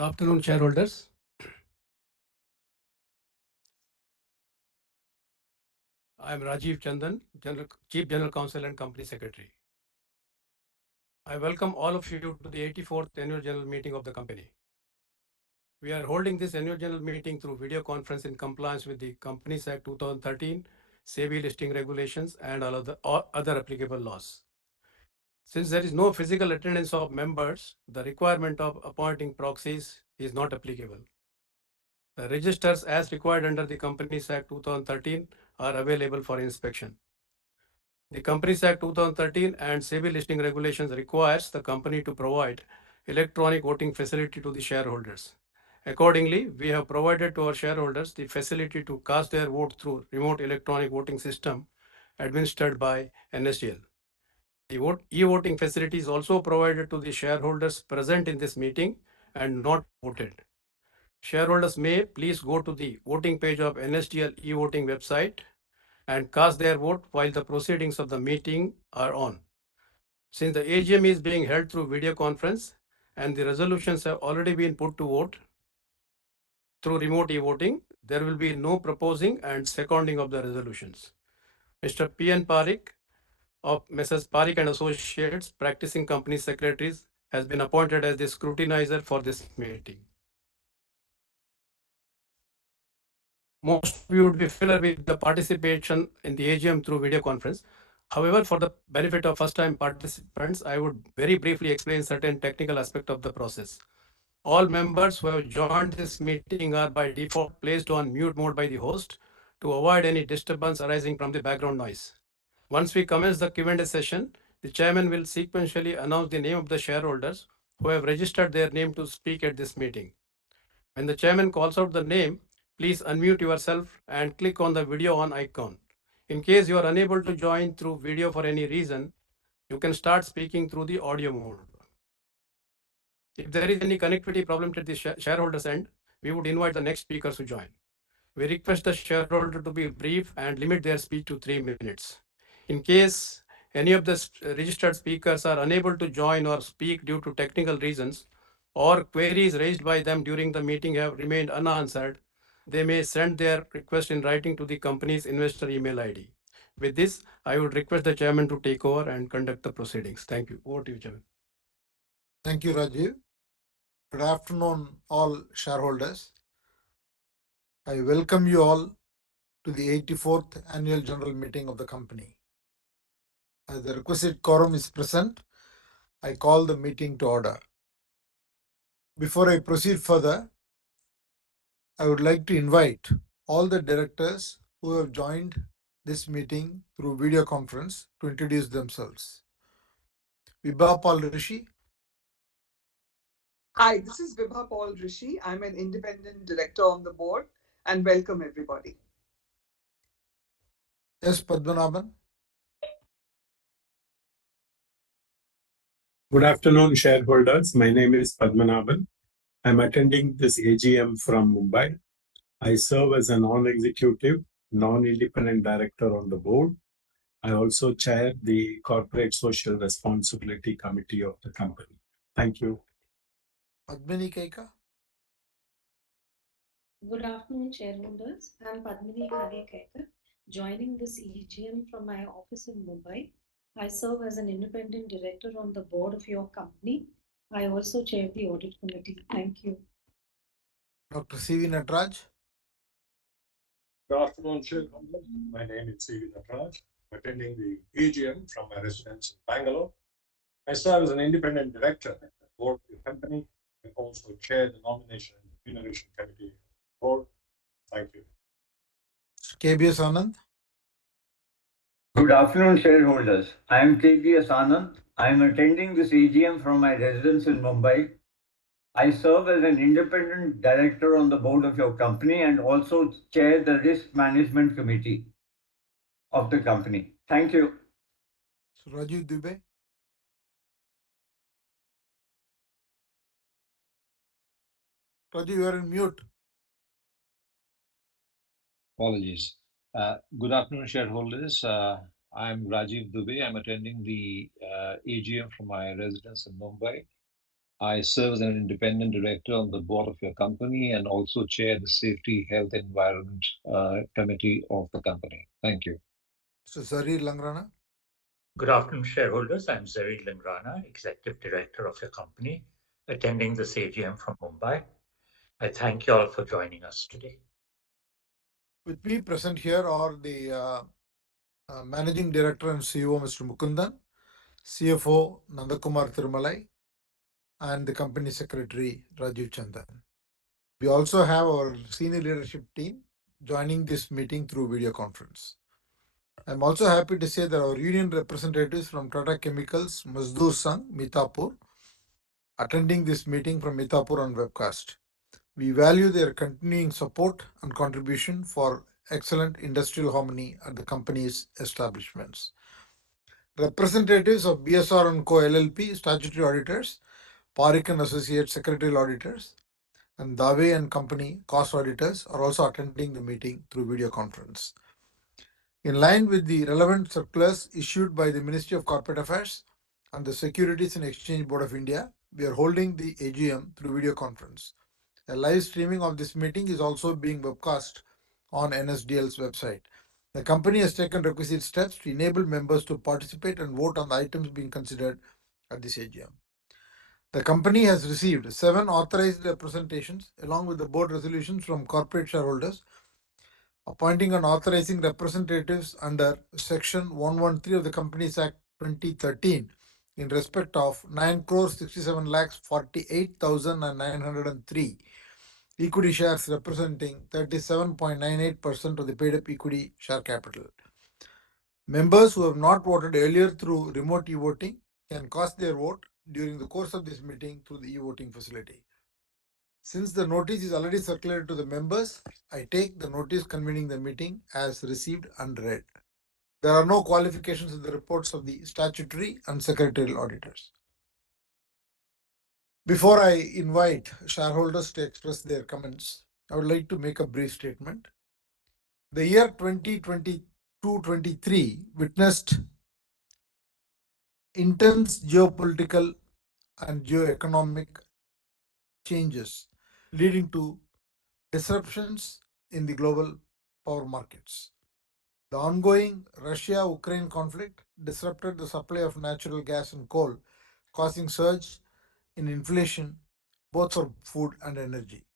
Good afternoon, shareholders. I am Rajiv Chandan, Chief General Counsel and Company Secretary. I welcome all of you to the 84th Annual General Meeting of the company. We are holding this Annual General Meeting through video conference in compliance with the Companies Act 2013, SEBI listing regulations, and all other applicable laws. Since there is no physical attendance of members, the requirement of appointing proxies is not applicable. The registers as required under the Companies Act 2013 are available for inspection. The Companies Act 2013 and SEBI listing regulations requires the company to provide electronic voting facility to the shareholders. Accordingly, we have provided to our shareholders the facility to cast their vote through remote electronic voting system administered by NSDL. The e-voting facility is also provided to the shareholders present in this meeting and not voted. Shareholders may please go to the voting page of NSDL e-voting website and cast their vote while the proceedings of the meeting are on. Since the AGM is being held through video conference and the resolutions have already been put to vote through remote e-voting, there will be no proposing and seconding of the resolutions. Mr. P.N. Parikh of Messrs. Parikh and Associates, practicing company secretaries, has been appointed as the scrutinizer for this meeting. Most of you would be familiar with the participation in the AGM through video conference. However, for the benefit of first-time participants, I would very briefly explain certain technical aspects of the process. All members who have joined this meeting are by default placed on mute mode by the host to avoid any disturbance arising from the background noise. Once we commence the Q&A session, the chairman will sequentially announce the name of the shareholders who have registered their name to speak at this meeting. When the chairman calls out the name, please unmute yourself and click on the video on icon. In case you are unable to join through video for any reason, you can start speaking through the audio mode. If there is any connectivity problem at the shareholders end, we would invite the next speakers to join. We request the shareholder to be brief and limit their speech to 3 minutes. In case any of the registered speakers are unable to join or speak due to technical reasons, or queries raised by them during the meeting have remained unanswered, they may send their request in writing to the company's investor email ID. With this, I would request the chairman to take over and conduct the proceedings. Thank you. Over to you, chairman. Thank you, Rajiv. Good afternoon, all shareholders. I welcome you all to the 84th Annual General Meeting of the company. As the requisite quorum is present, I call the meeting to order. Before I proceed further, I would like to invite all the directors who have joined this meeting through video conference to introduce themselves. Vibha Paul Rishi. Hi, this is Vibha Paul Rishi. I'm an independent director on the board, and welcome everybody. S. Padmanabhan. Good afternoon, shareholders. My name is Padmanabhan. I'm attending this AGM from Mumbai. I serve as a non-executive, non-independent director on the board. I also chair the Corporate Social Responsibility Committee of the company. Thank you. Padmini Kaika. Good afternoon, shareholders. I'm Padmini Kaika, joining this AGM from my office in Mumbai. I serve as an independent director on the board of your company. I also chair the audit committee. Thank you. Dr. C.V. Nataraj. Good afternoon, shareholders. My name is C.V. Nataraj. I'm attending the AGM from my residence in Bangalore. I serve as an independent director on the board of the company. I also chair the nomination and remuneration committee of the board. Thank you. KBS Anand. Good afternoon, shareholders. I am KGS Anand. I am attending this AGM from my residence in Mumbai. I serve as an independent director on the board of your company and also chair the risk management committee of the company. Thank you. Rajiv Dubey. Rajiv, you are in mute. Apologies. Good afternoon, shareholders. I'm Rajiv Dubey. I'm attending the AGM from my residence in Mumbai. I serve as an independent director on the board of your company and also chair the Safety, Health, Environment Committee of the company. Thank you. Mr. Zarir Langrana. Good afternoon, shareholders. I'm Zarir Langrana, Executive Director of your company, attending this AGM from Mumbai. I thank you all for joining us today. With me present here are the Managing Director and CEO, Mr. Mukundan, CFO, Nandakumar Thirumalai, and the Company Secretary, Rajiv Chandan. We also have our senior leadership team joining this meeting through video conference. I'm also happy to say that our union representatives from Tata Chemicals, Mazdoor Sangh, Mitapur, attending this meeting from Mitapur on webcast. We value their continuing support and contribution for excellent industrial harmony at the company's establishments. Representatives of BSR & Co. LLP, statutory auditors, Parikh & Associates, secretarial auditors, and Dave & Company, cost auditors, are also attending the meeting through video conference. In line with the relevant circulars issued by the Ministry of Corporate Affairs and the Securities and Exchange Board of India, we are holding the AGM through video conference. A live streaming of this meeting is also being webcast on NSDL's website. The company has taken requisite steps to enable members to participate and vote on the items being considered at this AGM. The company has received 7 authorized representations along with the board resolutions from corporate shareholders appointing and authorizing representatives under Section 113 of the Companies Act 2013 in respect of 9,67,48,903 equity shares representing 37.98% of the paid-up equity share capital. Members who have not voted earlier through remote e-voting can cast their vote during the course of this meeting through the e-voting facility. Since the notice is already circulated to the members, I take the notice convening the meeting as received and read. There are no qualifications in the reports of the statutory and secretarial auditors. Before I invite shareholders to express their comments, I would like to make a brief statement. The year 2022-23 witnessed intense geopolitical and geoeconomic changes leading to disruptions in the global power markets. The ongoing Russia-Ukraine conflict disrupted the supply of natural gas and coal, causing surge in inflation both for food and energy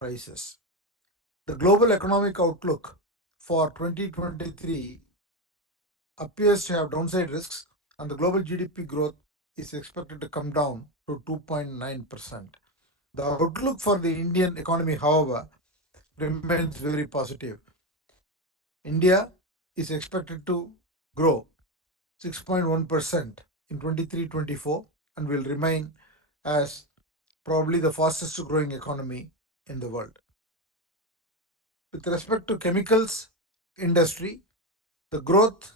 prices. The global economic outlook for 2023 appears to have downside risks, and the global GDP growth is expected to come down to 2.9%. The outlook for the Indian economy, however, remains very positive. India is expected to grow 6.1% in 23-24 and will remain as probably the fastest growing economy in the world. With respect to chemicals industry, the growth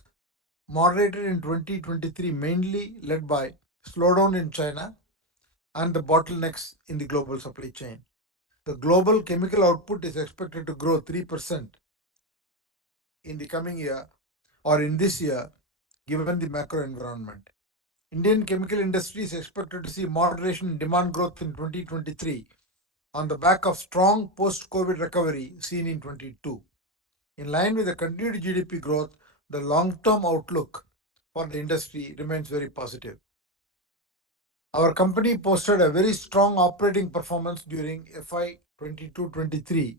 moderated in 2023, mainly led by slowdown in China and the bottlenecks in the global supply chain. The global chemical output is expected to grow 3% in the coming year or in this year, given the macro environment. Indian chemical industry is expected to see moderation in demand growth in 2023 on the back of strong post-COVID recovery seen in 22. In line with the continued GDP growth, the long-term outlook for the industry remains very positive. Our company posted a very strong operating performance during FY 22-23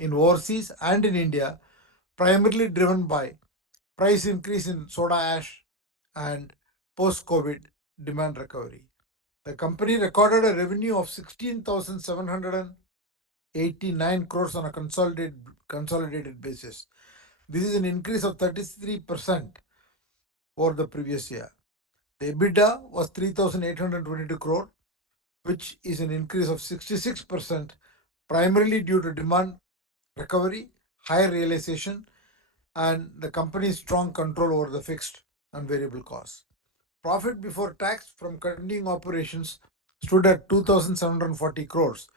in overseas and in India, primarily driven by price increase in soda ash and post-COVID demand recovery. The company recorded a revenue of 16,789 crores on a consolidated basis. This is an increase of 33% over the previous year. The EBITDA was 3,822 crore, which is an increase of 66%, primarily due to demand recovery, higher realization, and the company's strong control over the fixed and variable costs. Profit before tax from continuing operations stood at 2,740 crores,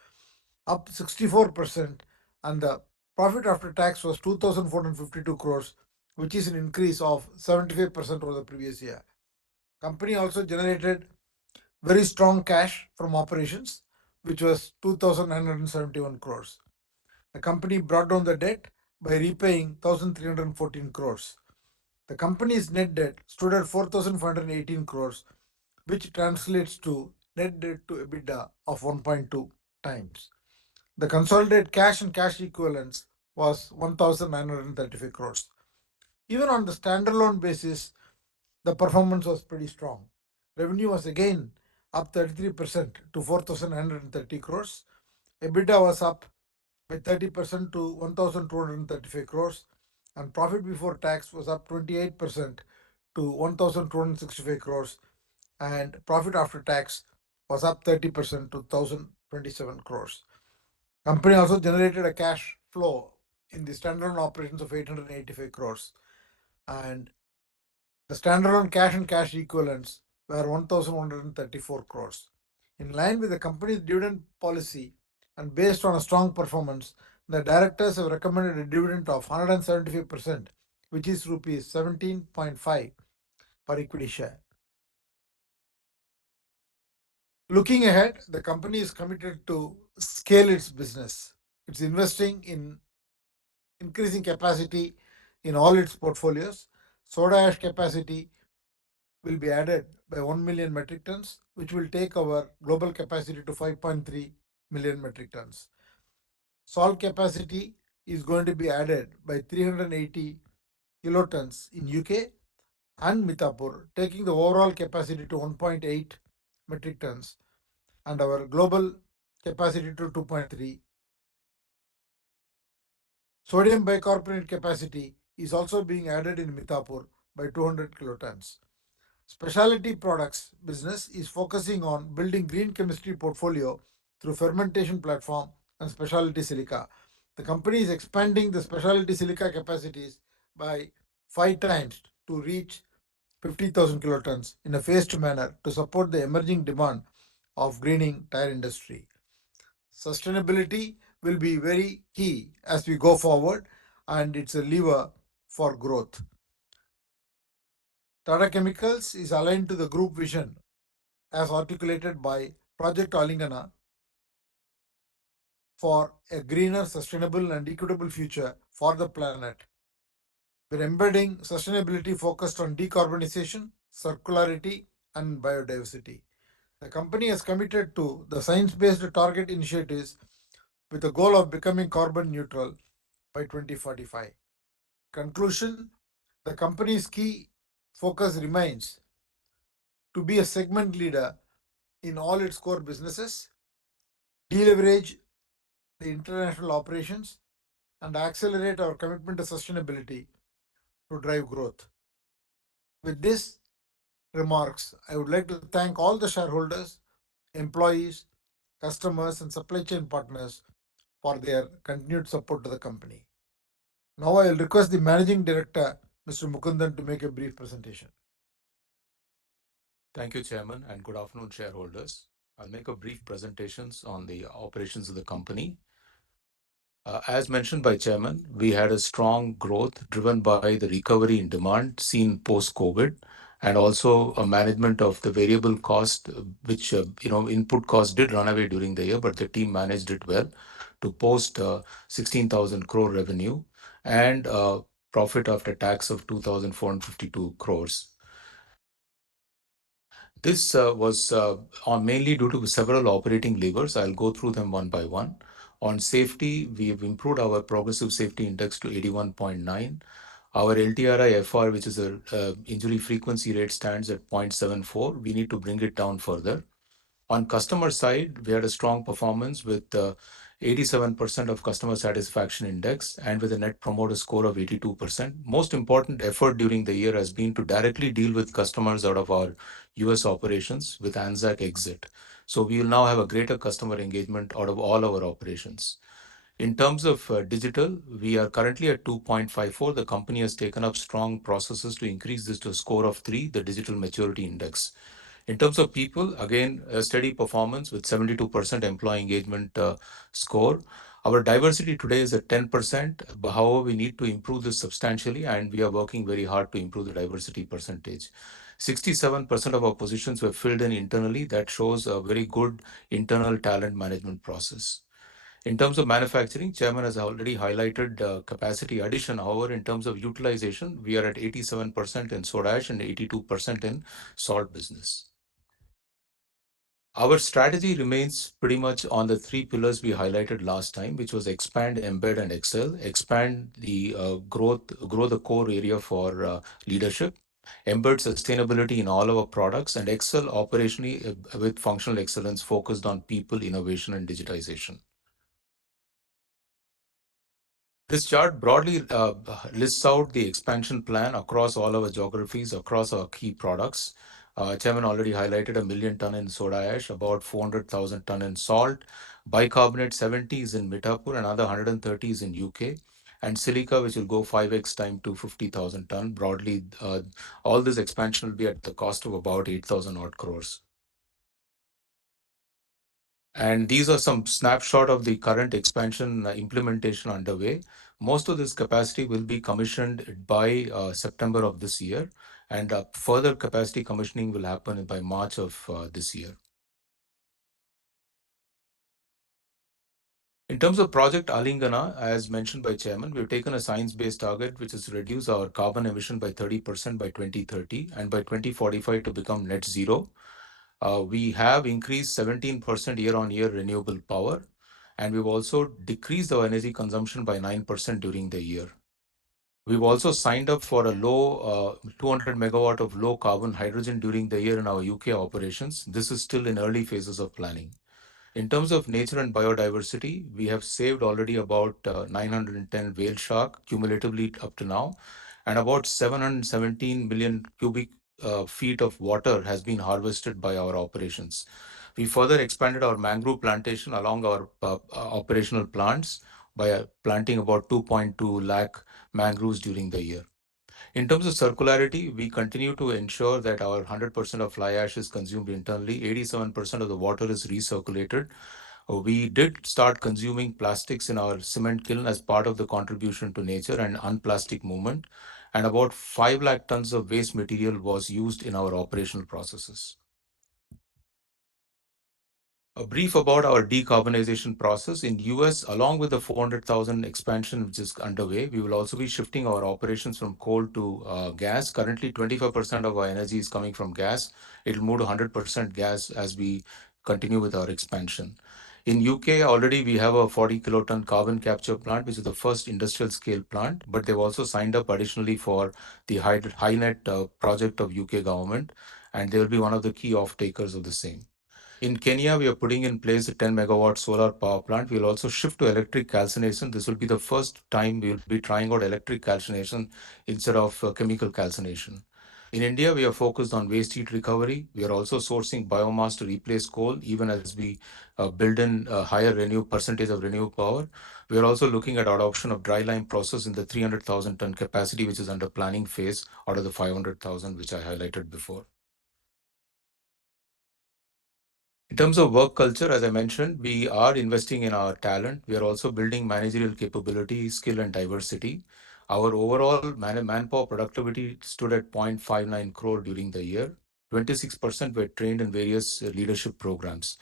up 64%, and the profit after tax was 2,452 crores, which is an increase of 75% over the previous year. Company also generated very strong cash from operations, which was 2,971 crores. The company brought down the debt by repaying 1,314 crores. The company's net debt stood at 4,518 crores, which translates to net debt to EBITDA of 1.2 times. The consolidated cash and cash equivalents was 1,935 crores. Even on the standalone basis, the performance was pretty strong. Revenue was again up 33% to 4,930 crores. EBITDA was up by 30% to 1,235 crores, and profit before tax was up 28% to 1,265 crores, and profit after tax was up 30% to 1,027 crores. Company also generated a cash flow in the standalone operations of 885 crores, and the standalone cash and cash equivalents were 1,134 crores. In line with the company's dividend policy and based on a strong performance, the directors have recommended a dividend of 175%, which is rupees 17.5 per equity share. Looking ahead, the company is committed to scale its business. It's investing in increasing capacity in all its portfolios. Soda ash capacity will be added by 1 million metric tons, which will take our global capacity to 5.3 million metric tons. Salt capacity is going to be added by 380 kilotons in UK and Mithapur, taking the overall capacity to 1.8 metric tons and our global capacity to 2.3. Sodium bicarbonate capacity is also being added in Mithapur by 200 kilotons. Specialty products business is focusing on building green chemistry portfolio through fermentation platform and specialty silica. The company is expanding the specialty silica capacities by 5 times to reach 50,000 kilotons in a phased manner to support the emerging demand of greening tire industry. Sustainability will be very key as we go forward, and it's a lever for growth. Tata Chemicals is aligned to the group vision as articulated by Project Alingana for a greener, sustainable, and equitable future for the planet. We're embedding sustainability focused on decarbonization, circularity, and biodiversity. The company has committed to the science-based target initiatives with the goal of becoming carbon neutral by 2045. Conclusion, the company's key focus remains to be a segment leader in all its core businesses, deleverage the international operations, and accelerate our commitment to sustainability to drive growth. With these remarks, I would like to thank all the shareholders, employees, customers, and supply chain partners for their continued support to the company. Now I will request the Managing Director, Mr. Mukundan, to make a brief presentation. Thank you, Chairman, and good afternoon, shareholders. I'll make a brief presentations on the operations of the company. As mentioned by Chairman, we had a strong growth driven by the recovery in demand seen post-COVID, and also a management of the variable cost, which input cost did run away during the year, but the team managed it well to post 16,000 crore revenue and profit after tax of 2,452 crores. This was mainly due to several operating levers. I'll go through them one by one. On safety, we have improved our progressive safety index to 81.9. Our LTRI FR, which is a injury frequency rate, stands at 0.74. We need to bring it down further. On customer side, we had a strong performance with 87% of customer satisfaction index and with a net promoter score of 82%. Most important effort during the year has been to directly deal with customers out of our US operations with ANZAC exit. So we will now have a greater customer engagement out of all our operations. In terms of digital, we are currently at 2.54. The company has taken up strong processes to increase this to a score of 3, the digital maturity index. In terms of people, again, a steady performance with 72% employee engagement score. Our diversity today is at 10%. However, we need to improve this substantially, and we are working very hard to improve the diversity percentage. 67% of our positions were filled in internally. That shows a very good internal talent management process. In terms of manufacturing, Chairman has already highlighted capacity addition. However, in terms of utilization, we are at 87% in soda ash and 82% in salt business. Our strategy remains pretty much on the three pillars we highlighted last time, which was expand, embed, and excel. Expand the grow the core area for leadership, embed sustainability in all our products, and excel operationally with functional excellence focused on people, innovation, and digitization. This chart broadly lists out the expansion plan across all our geographies, across our key products. Chairman already highlighted 1 million ton in soda ash, about 400,000 ton in salt, bicarbonate 70 is in Mithapur, another 130 is in UK, and silica, which will go 5x time to 50,000 ton. Broadly, all this expansion will be at the cost of about 8,000 odd crores. And these are some snapshot of the current expansion implementation underway. Most of this capacity will be commissioned by September of this year, and further capacity commissioning will happen by March of this year. In terms of Project Alingana, as mentioned by Chairman, we've taken a science-based target, which is to reduce our carbon emission by 30% by 2030 and by 2045 to become net zero. We have increased 17% year-on-year renewable power, and we've also decreased our energy consumption by 9% during the year. We've also signed up for a low 200 megawatt of low carbon hydrogen during the year in our UK operations. This is still in early phases of planning. In terms of nature and biodiversity, we have saved already about 910 whale shark cumulatively up to now, and about 717 million cubic feet of water has been harvested by our operations. We further expanded our mangrove plantation along our operational plants by planting about 2.2 lakh mangroves during the year. In terms of circularity, we continue to ensure that our 100% of fly ash is consumed internally, 87% of the water is recirculated. We did start consuming plastics in our cement kiln as part of the contribution to nature and unplastic movement, and about 5 lakh tons of waste material was used in our operational processes. A brief about our decarbonization process. In US, along with the 400,000 expansion which is underway, we will also be shifting our operations from coal to gas. Currently, 25% of our energy is coming from gas. It will move to 100% gas as we continue with our expansion. In UK, already we have a 40 kiloton carbon capture plant, which is the first industrial scale plant, but they've also signed up additionally for the HyNet project of UK government, and they will be one of the key off-takers of the same. In Kenya, we are putting in place a 10 megawatt solar power plant. We'll also shift to electric calcination. This will be the first time we'll be trying out electric calcination instead of chemical calcination. In India, we are focused on waste heat recovery. We are also sourcing biomass to replace coal, even as we build in a higher percentage of renewable power. We are also looking at adoption of dry lime process in the 300,000 ton capacity, which is under planning phase out of the 500,000, which I highlighted before. In terms of work culture, as I mentioned, we are investing in our talent. We are also building managerial capability, skill, and diversity. Our overall manpower productivity stood at 0.59 crore during the year. 26% were trained in various leadership programs.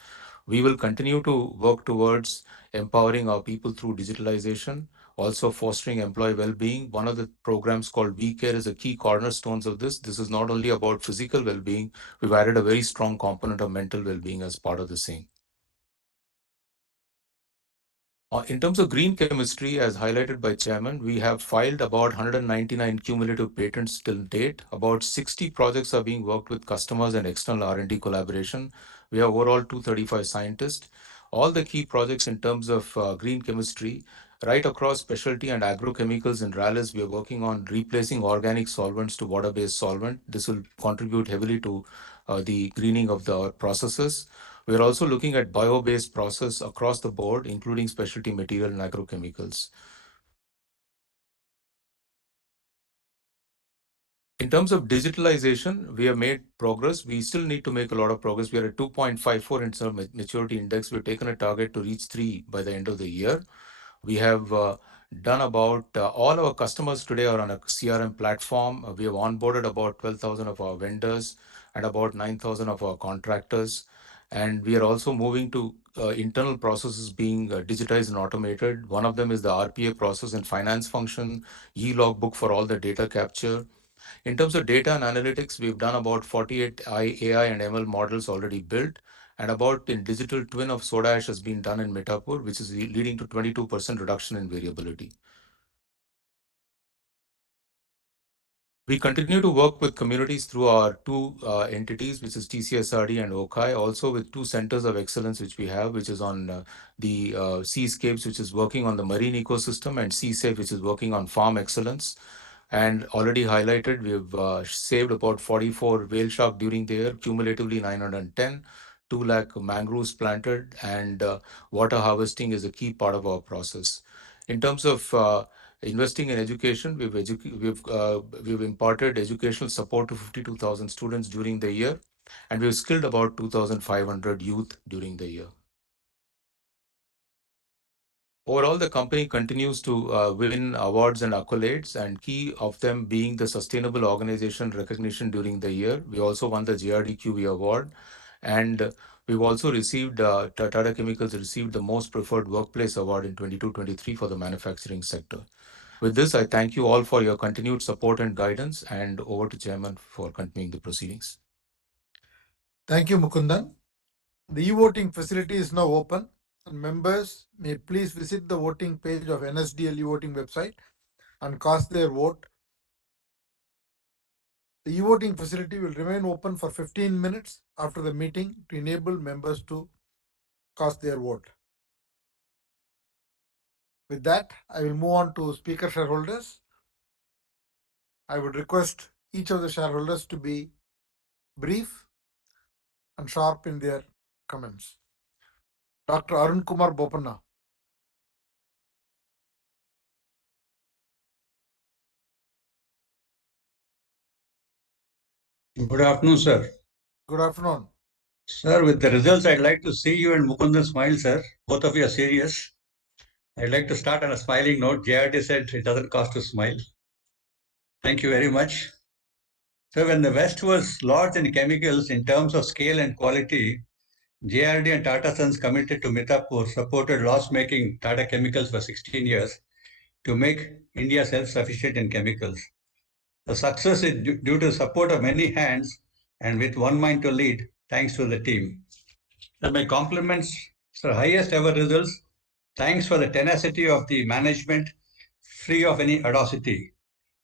We will continue to work towards empowering our people through digitalization, also fostering employee well-being. One of the programs called We Care is a key cornerstones of this. This is not only about physical well-being, we've added a very strong component of mental well-being as part of the same. In terms of green chemistry, as highlighted by Chairman, we have filed about 199 cumulative patents till date. About 60 projects are being worked with customers and external R&D collaboration. We have overall 235 scientists. All the key projects in terms of green chemistry, right across specialty and agrochemicals in Rallis, we are working on replacing organic solvents to water-based solvent. This will contribute heavily to the greening of the processes. We're also looking at bio-based process across the board, including specialty material and agrochemicals. In terms of digitalization, we have made progress. We still need to make a lot of progress. We are at 2.54 in terms of maturity index. We've taken a target to reach 3 by the end of the year. We have done about all our customers today are on a CRM platform. We have onboarded about 12,000 of our vendors and about 9,000 of our contractors. And we are also moving to internal processes being digitized and automated. One of them is the RPA process and finance function, e-logbook for all the data capture. In terms of data and analytics, we've done about 48 AI and ML models already built, and about in digital twin of soda ash has been done in Mitapur, which is leading to 22% reduction in variability. We continue to work with communities through our two entities, which is TCSRD and OKAI, also with two centers of excellence which we have, which is on the Seascapes, which is working on the marine ecosystem, and SeaSafe, which is working on farm excellence. And already highlighted, we've saved about 44 whale shark during the year, cumulatively 910, 2 lakh mangroves planted, and water harvesting is a key part of our process. In terms of investing in education, we've imparted educational support to 52,000 students during the year, and we've skilled about 2,500 youth during the year. Overall, the company continues to win awards and accolades, and key of them being the Sustainable Organization recognition during the year. We also won the JRDQB award, and we've also received, Tata Chemicals received the Most Preferred Workplace Award in 22-23 for the manufacturing sector. With this, I thank you all for your continued support and guidance, and over to Chairman for continuing the proceedings. Thank you, Mukundan. The e-voting facility is now open, and members may please visit the voting page of NSDL e-voting website and cast their vote. The e-voting facility will remain open for 15 minutes after the meeting to enable members to cast their vote. With that, I will move on to speaker shareholders. I would request each of the shareholders to be brief and sharp in their comments. Dr. Arun Kumar Bopanna. Good afternoon, sir. Good afternoon. Sir, with the results, I'd like to see you and Mukundan smile, sir. Both of you are serious. I'd like to start on a smiling note. JRT said it doesn't cost to smile. Thank you very much. So when the West was large in chemicals in terms of scale and quality, JRD and Tata Sons committed to Mitapur supported loss-making Tata Chemicals for 16 years to make India self-sufficient in chemicals. The success is due to the support of many hands and with one mind to lead, thanks to the team. So my compliments for highest ever results. Thanks for the tenacity of the management, free of any adversity.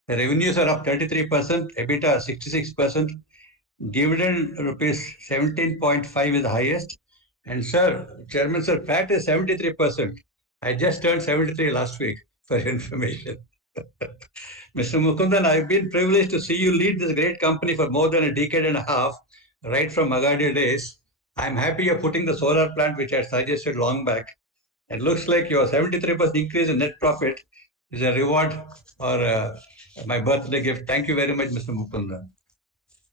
The revenues are up 33%, EBITDA 66%, dividend rupees 17.5 is the highest. And sir, Chairman sir, PAT is 73%. I just turned 73 last week for your information. Mr. Mukundan, I've been privileged to see you lead this great company for more than a decade and a half, right from Magadia days. I'm happy you're putting the solar plant, which I suggested long back. It looks like your 73% increase in net profit is a reward or my birthday gift. Thank you very much, Mr. Mukundan.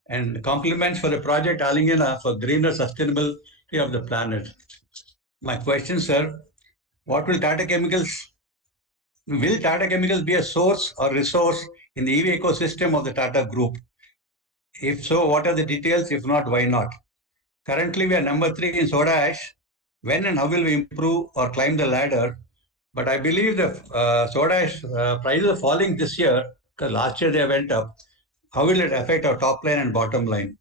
And compliments for the project Alingana for greener sustainability of the planet. My question, sir, what will Tata Chemicals be a source or resource in the EV ecosystem of the Tata Group? If so, what are the details? If not, why not? Currently, we are number 3 in soda ash. When and how will we improve or climb the ladder? But I believe the soda ash prices are falling this year because last year they went up. How will it affect our top line and bottom line?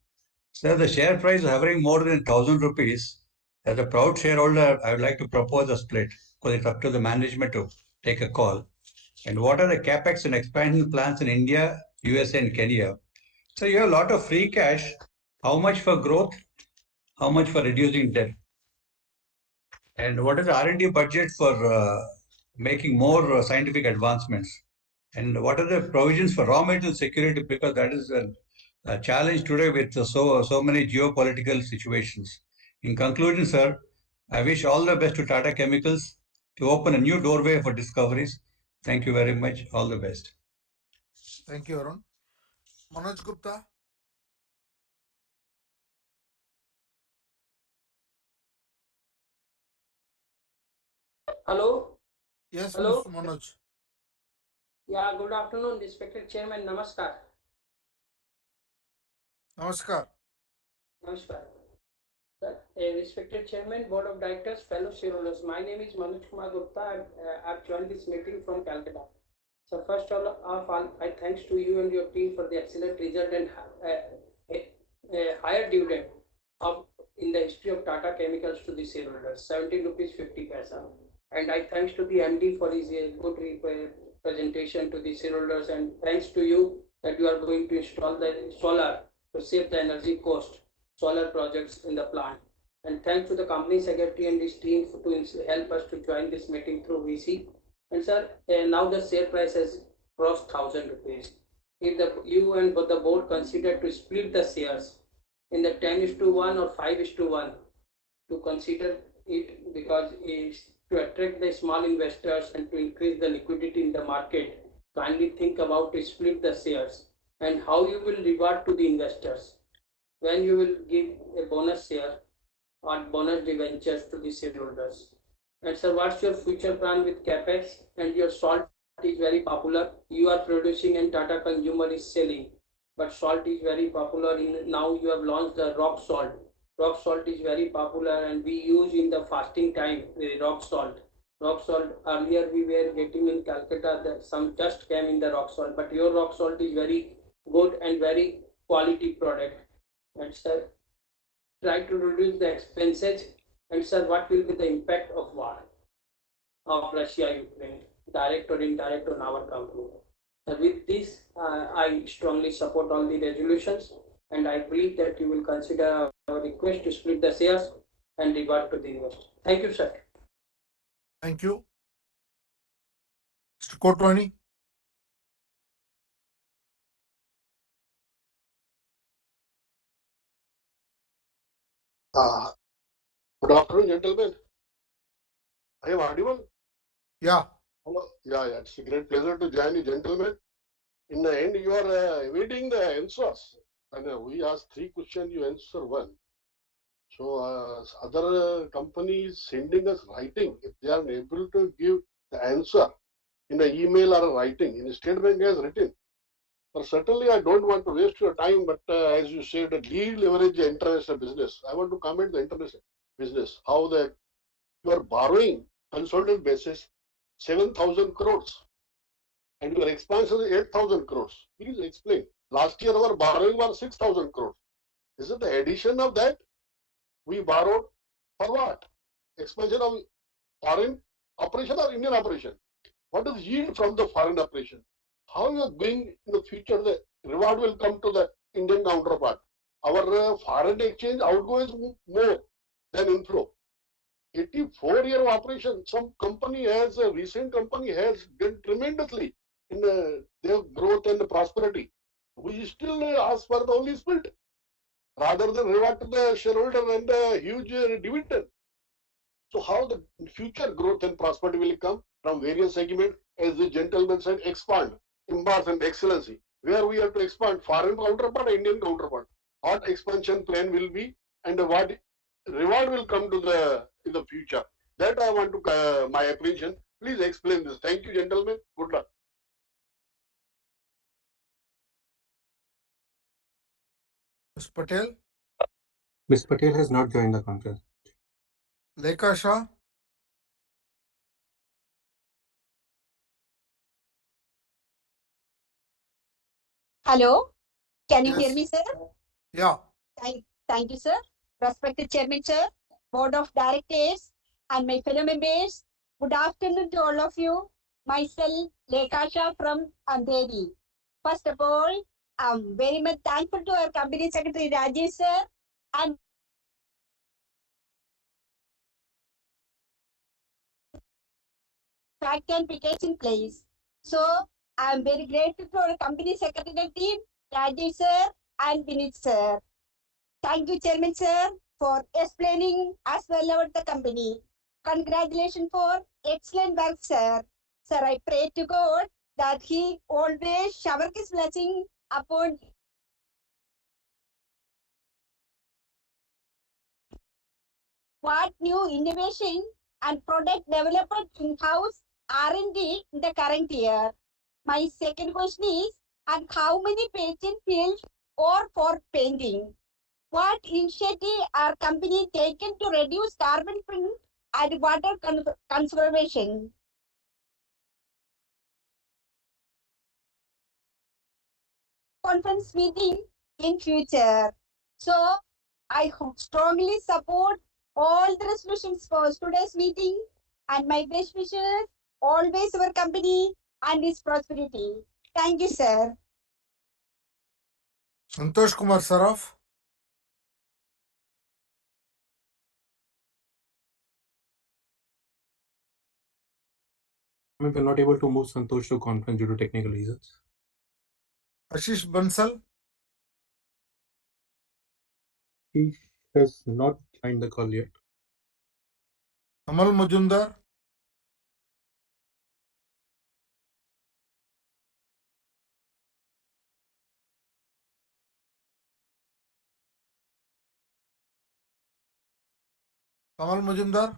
Sir, the share price is hovering more than 1,000 rupees. As a proud shareholder, I would like to propose a split because it's up to the management to take a call. And what are the capex and expansion plans in India, USA, and Kenya? So you have a lot of free cash. How much for growth? How much for reducing debt? And what is the R&D budget for making more scientific advancements? And what are the provisions for raw material security? Because that is a challenge today with so many geopolitical situations. In conclusion, sir, I wish all the best to Tata Chemicals to open a new doorway for discoveries. Thank you very much. All the best. Thank you, Arun. Manoj Gupta. Hello. Yes, Hello. Mr. Manoj. Yeah, good afternoon, respected Chairman. Namaskar. Namaskar. Namaskar. Respected Chairman, Board of Directors, fellow shareholders. My name is Manoj Kumar Gupta. I've joined this meeting from Calcutta. So first of all, I thanks to you and your team for the excellent result and higher dividend of in the history of Tata Chemicals to the shareholders, 17 rupees 50 paisa. And I thanks to the MD for his good presentation to the shareholders, and thanks to you that you are going to install the solar to save the energy cost, solar projects in the plant. And thanks to the company secretary and his team to help us to join this meeting through VC. And sir, now the share price has crossed 1,000 rupees. If you and the board consider to split the shares in the 10:1 or 5:1, to consider it, because it's to attract the small investors and to increase the liquidity in the market. Kindly think about to split the shares and how you will reward to the investors when you will give a bonus share or bonus debentures to the shareholders. And sir, what's your future plan with capex? And your salt is very popular. You are producing and Tata Consumer is selling, but salt is very popular. Now you have launched the rock salt. Rock salt is very popular, and we use in the fasting time the rock salt. Rock salt, earlier we were getting in Calcutta that some dust came in the rock salt, but your rock salt is very good and very quality product. And sir, try to reduce the expenses. And sir, what will be the impact of war of Russia Ukraine, direct or indirect, on our company? So with this, I strongly support all the resolutions, and I believe that you will consider our request to split the shares and reward to the investors. Thank you, sir. Thank you. Mr. Kotwani. Good afternoon, gentlemen. I am audible. Yeah. Hello. Yeah, it's a great pleasure to join you, gentlemen. In the end, you are evading the answers. And we asked 3 questions, you answer 1. So other companies sending us writing, if they are able to give the answer in an email or a writing, in State Bank has written. But certainly, I don't want to waste your time. But as you said, leverage the international business. I want to comment the international business, how you are borrowing consolidated basis 7,000 crores and your expansion is 8,000 crores. Please explain. Last year our borrowing was 6,000 crores. Is it the addition of that? We borrowed for what? Expansion of foreign operation or Indian operation? What is yield from the foreign operation? How you are going in the future? The reward will come to the Indian counterpart. Our foreign exchange outgo is more than inflow. 84-year operation. Some company has, a recent company has done tremendously in their growth and prosperity. We still ask for the only split rather than reward to the shareholder and a huge dividend. So how the future growth and prosperity will come from various segments, as the gentleman said, expand, embark and excellency. Where we have to expand, foreign counterpart, Indian counterpart. What expansion plan will be and what reward will come to the in the future. That I want to my apprehension. Please explain this. Thank you, gentlemen. Good luck. Ms. Patel. Ms. Patel has not joined the conference. Lekha Shah. Hello, can you hear Yes. me, sir? Yeah. Thank you, sir. Respected Chairman, sir, Board of Directors, and my fellow members, good afternoon to all of you. Myself, Lekha Shah from Andheri. First of all, I'm very much thankful to our Company Secretary Rajesh, sir, and fact and figures in place. So, I'm very grateful to our Company Secretary team, Rajesh, sir, and Vinit, sir. Thank you, Chairman, sir, for explaining as well about the company. Congratulations for excellent work, sir. Sir, I pray to God that He always shower His blessing upon what new innovation and product developed in-house R&D in the current year. my second question is, and how many patent fields or for painting? What initiative are company taken to reduce carbon print and water conservation? Conference meeting in future. So I strongly support all the resolutions for today's meeting and my best wishes always our company and its prosperity. Thank you, sir. Santosh Kumar Saraf. I mean, we're not able to move Santosh to conference due to technical reasons. Ashish Bansal. He has not joined the call yet. Amal Majumdar. Kamal Majumdar.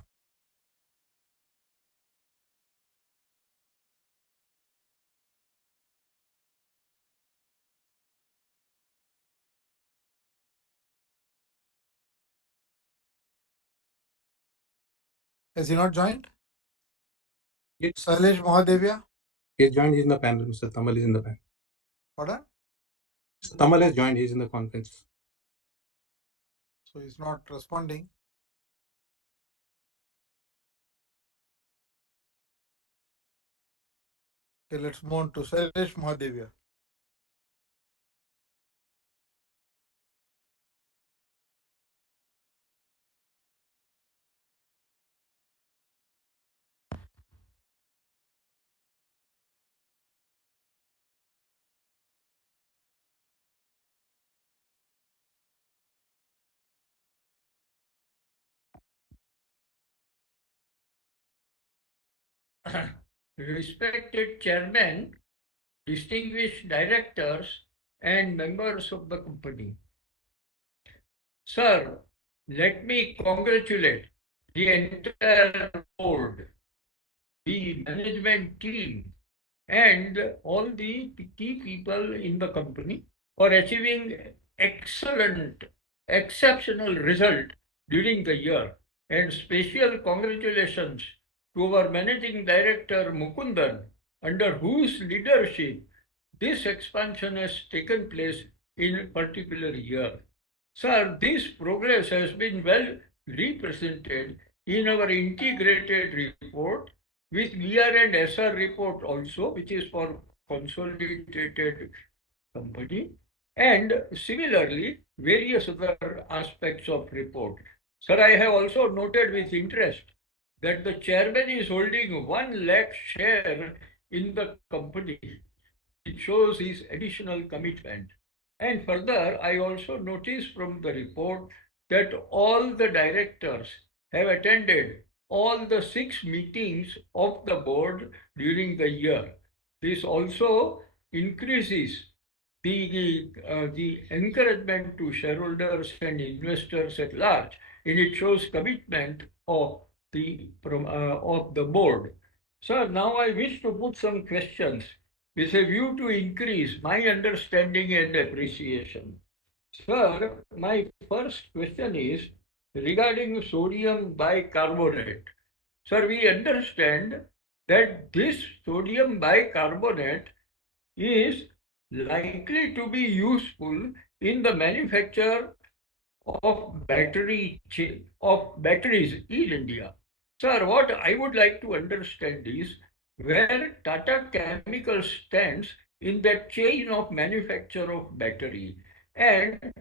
Has he not joined? Yes. Sailesh Mahadevia. He has joined, he's in the panel. Mr. Tamal is in the panel. Pardon? Mr. Tamal has joined, he's in the conference. So he's not responding. Okay, let's move on to Sailesh Mahadevia. Respected Chairman, distinguished directors, and members of the company. Sir, let me congratulate the entire board, the management team, and all the key people in the company for achieving exceptional result during the year. And special congratulations to our Managing Director Mukundan, under whose leadership this expansion has taken place in a particular year. Sir, this progress has been well represented in our integrated report with ER and SR report also, which is for consolidated company, and similarly various other aspects of report. Sir, I have also noted with interest that the chairman is holding 1 lakh share in the company. It shows his additional commitment. And further, I also noticed from the report that all the directors have attended all the 6 meetings of the board during the year. This also increases the encouragement to shareholders and investors at large, and it shows commitment of the board. Sir, now I wish to put some questions with a view to increase my understanding and appreciation. Sir, my first question is regarding sodium bicarbonate. Sir, we understand that this sodium bicarbonate is likely to be useful in the manufacture of batteries in India. Sir, what I would like to understand is where Tata Chemicals stands in that chain of manufacture of battery, and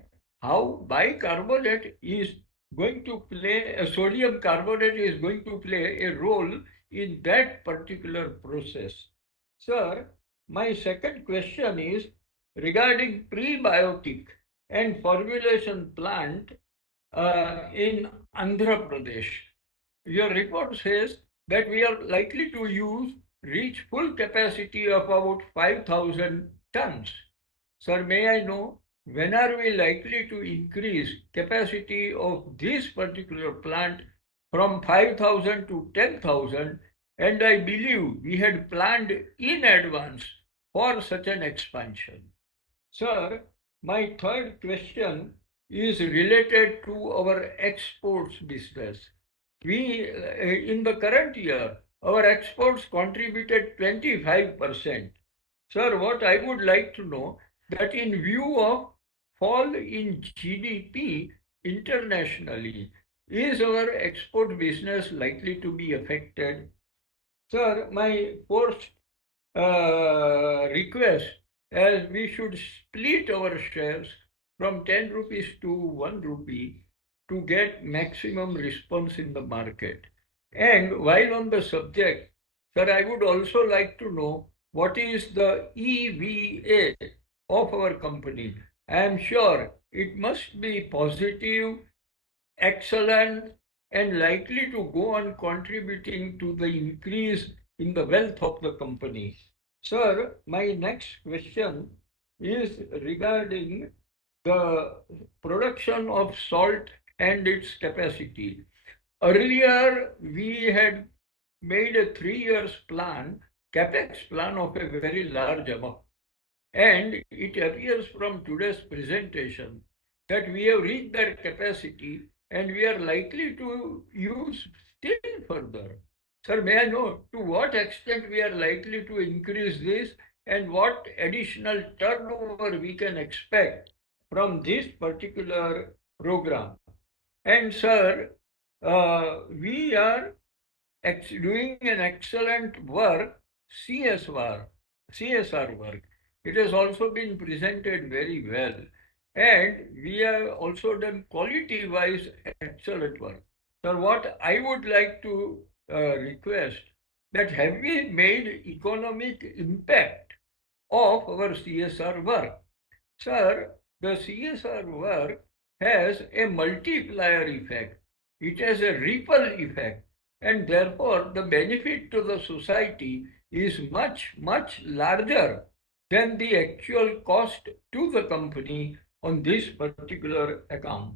how bicarbonate is going to play, sodium carbonate is going to play a role in that particular process. Sir, my second question is regarding prebiotic and formulation plant in Andhra Pradesh. Your report says that we are likely to reach full capacity of about 5,000 tons. Sir, may I know when are we likely to increase capacity of this particular plant from 5,000 to 10,000? And I believe we had planned in advance for such an expansion. Sir, my third question is related to our exports business. In the current year, our exports contributed 25%. Sir, what I would like to know that in view of fall in GDP internationally, is our export business likely to be affected? Sir, my fourth request as we should split our shares from 10 rupees to 1 rupee to get maximum response in the market. And while on the subject, sir, I would also like to know what is the EVA of our company. I am sure it must be positive, excellent, and likely to go on contributing to the increase in the wealth of the company. Sir, my next question is regarding the production of salt and its capacity. Earlier, we had made a 3 years plan, capex plan of a very large amount. And it appears from today's presentation that we have reached their capacity and we are likely to use still further. Sir, may I know to what extent we are likely to increase this and what additional turnover we can expect from this particular program? And sir, we are doing an excellent work, CSR, CSR work. It has also been presented very well. And we have also done quality-wise excellent work. So what I would like to request that have we made economic impact of our CSR work? Sir, the CSR work has a multiplier effect. It has a ripple effect, and therefore the benefit to the society is much, much larger than the actual cost to the company on this particular account.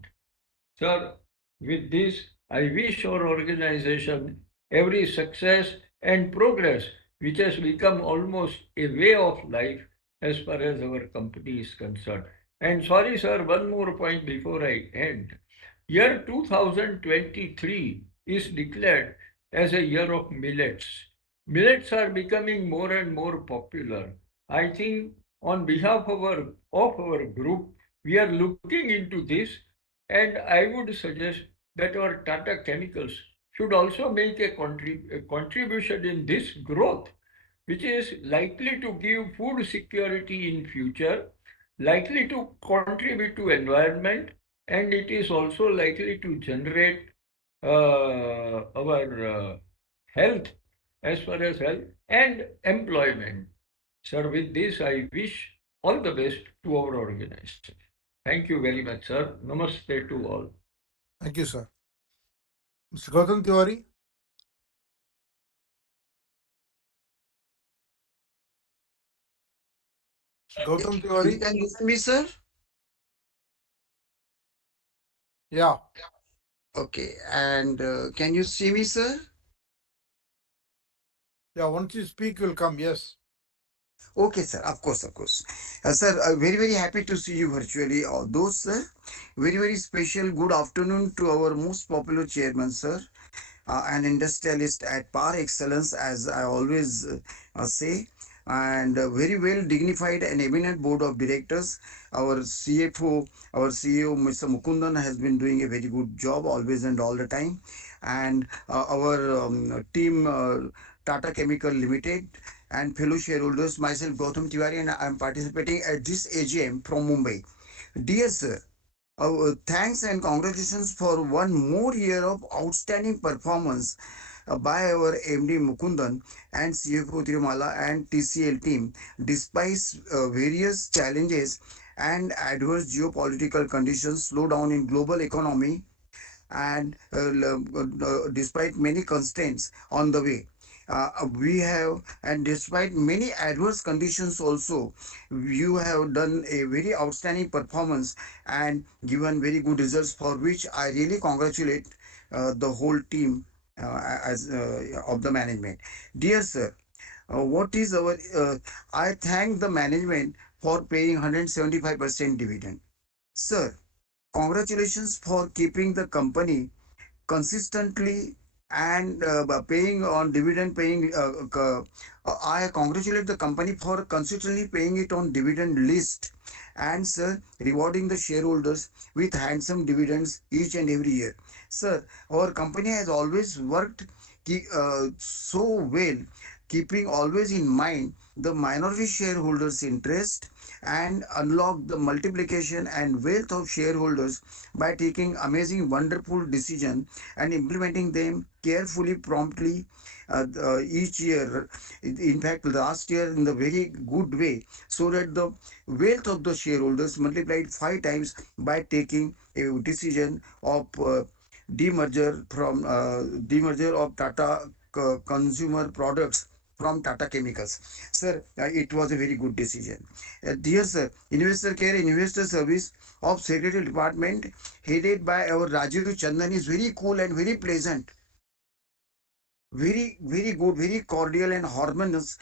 Sir, with this, I wish our organization every success and progress, which has become almost a way of life as far as our company is concerned. And sorry, sir, one more point before I end. Year 2023 is declared as a year of millets. Millets are becoming more and more popular. I think on behalf of our group, we are looking into this, and I would suggest that our Tata Chemicals should also make a contribution in this growth, which is likely to give food security in future, likely to contribute to environment, and it is also likely to generate our health as far as health and employment. Sir, with this, I wish all the best to our organization. Thank you very much, sir. Namaste to all. Thank you, sir. Mr. Gautam Tiwari. Gautam Tiwari. Can you hear me, sir? Yeah. Okay. And can you see me, sir? Yeah, once you speak, will come. Yes. Okay, sir. Of course, of course. Sir, very, very happy to see you virtually. Although, sir, very, very special good afternoon to our most popular chairman, sir. An industrialist at par excellence, as I always say, and very well dignified and eminent board of directors. Our CFO, our CEO, Mr. Mukundan, has been doing a very good job always and all the time. And our team, Tata Chemical Limited, and fellow shareholders, myself, Gautam Tiwari, and I am participating at this AGM from Mumbai. Dear sir, thanks and congratulations for one more year of outstanding performance by our MD Mukundan and CFO Tirumala and TCL team, despite various challenges and adverse geopolitical conditions, slowdown in global economy, and despite many constraints on the way. We have, and despite many adverse conditions also, you have done a very outstanding performance and given very good results, for which I really congratulate the whole team as of the management. Dear sir, what is our? I thank the management for paying 175% dividend. Sir, congratulations for keeping the company consistently and paying on dividend paying I congratulate the company for consistently paying it on dividend list and sir rewarding the shareholders with handsome dividends each and every year. Sir, our company has always worked so well, keeping always in mind the minority shareholders interest and unlock the multiplication and wealth of shareholders by taking amazing wonderful decision and implementing them carefully promptly each year. In fact, last year in the very good way, so that the wealth of the shareholders multiplied 5 times by taking a decision of demerger of Tata Consumer Products from Tata Chemicals. Sir, it was a very good decision. Dear sir, Investor Care Investor Service of Secretary Department headed by our Rajiv Chandan is very cool and very pleasant, very good, very cordial and harmonious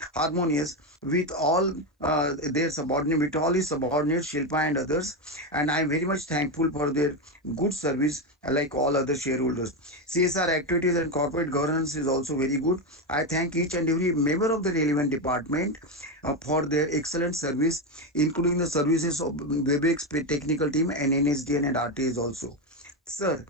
with all their subordinate, with all his subordinates Shilpa and others, and I am very much thankful for their good service like all other shareholders. CSR activities and corporate governance is also very good. I thank each and every member of the relevant department for their excellent service, including the services of Webex technical team and NSDN and RTS also. Sir,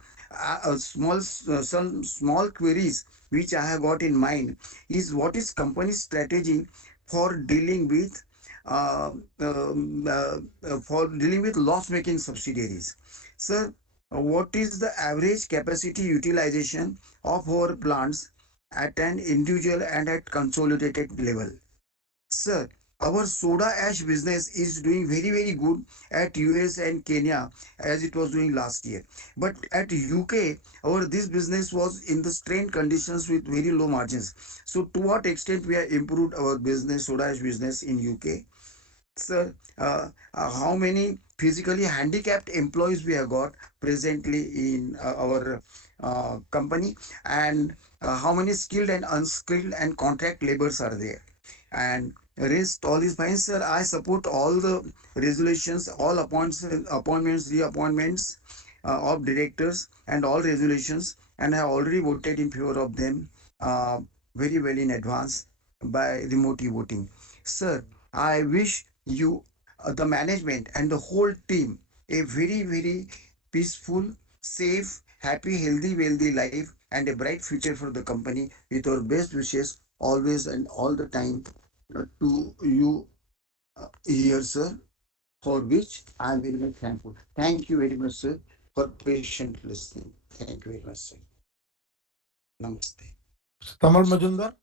some small queries which I have got in mind is what is company's strategy for dealing with loss-making subsidiaries. Sir, what is the average capacity utilization of our plants at an individual and at consolidated level? Sir, our soda ash business is doing very good at US and Kenya as it was doing last year. But at UK, our this business was in the strained conditions with very low margins. So to what extent we have improved our business, soda ash business in UK? Sir, how many physically handicapped employees we have got presently in our company, and how many skilled and unskilled and contract laborers are there? And rest all is fine, sir. I support all the resolutions, all appointments, reappointments of directors and all resolutions, and I have already voted in favor of them very well in advance by remote voting. Sir, I wish you, the management and the whole team, a very peaceful, safe, happy, healthy, wealthy life and a bright future for the company with our best wishes always and all the time to you here, sir, for which I am very much thankful. Thank you very much, sir, for patient listening. Thank you very much, sir. Namaste. Tamal Majumdar.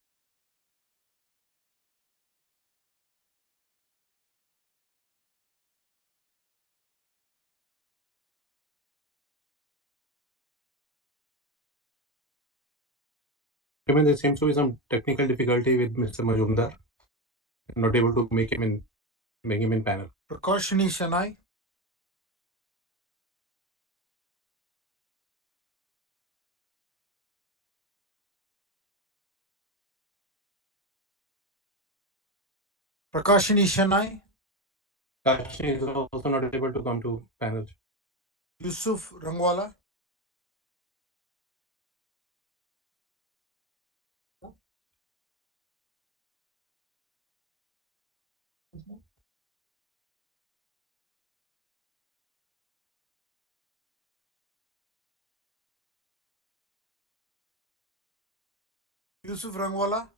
Even there seems to be some technical difficulty with Mr. Majumdar. I'm not able to make him in panel. Prakashini Shanai. Prakashini Shanai. Kashni is also not able to come to panel. Yusuf Rangwala. Yusuf Rangwala.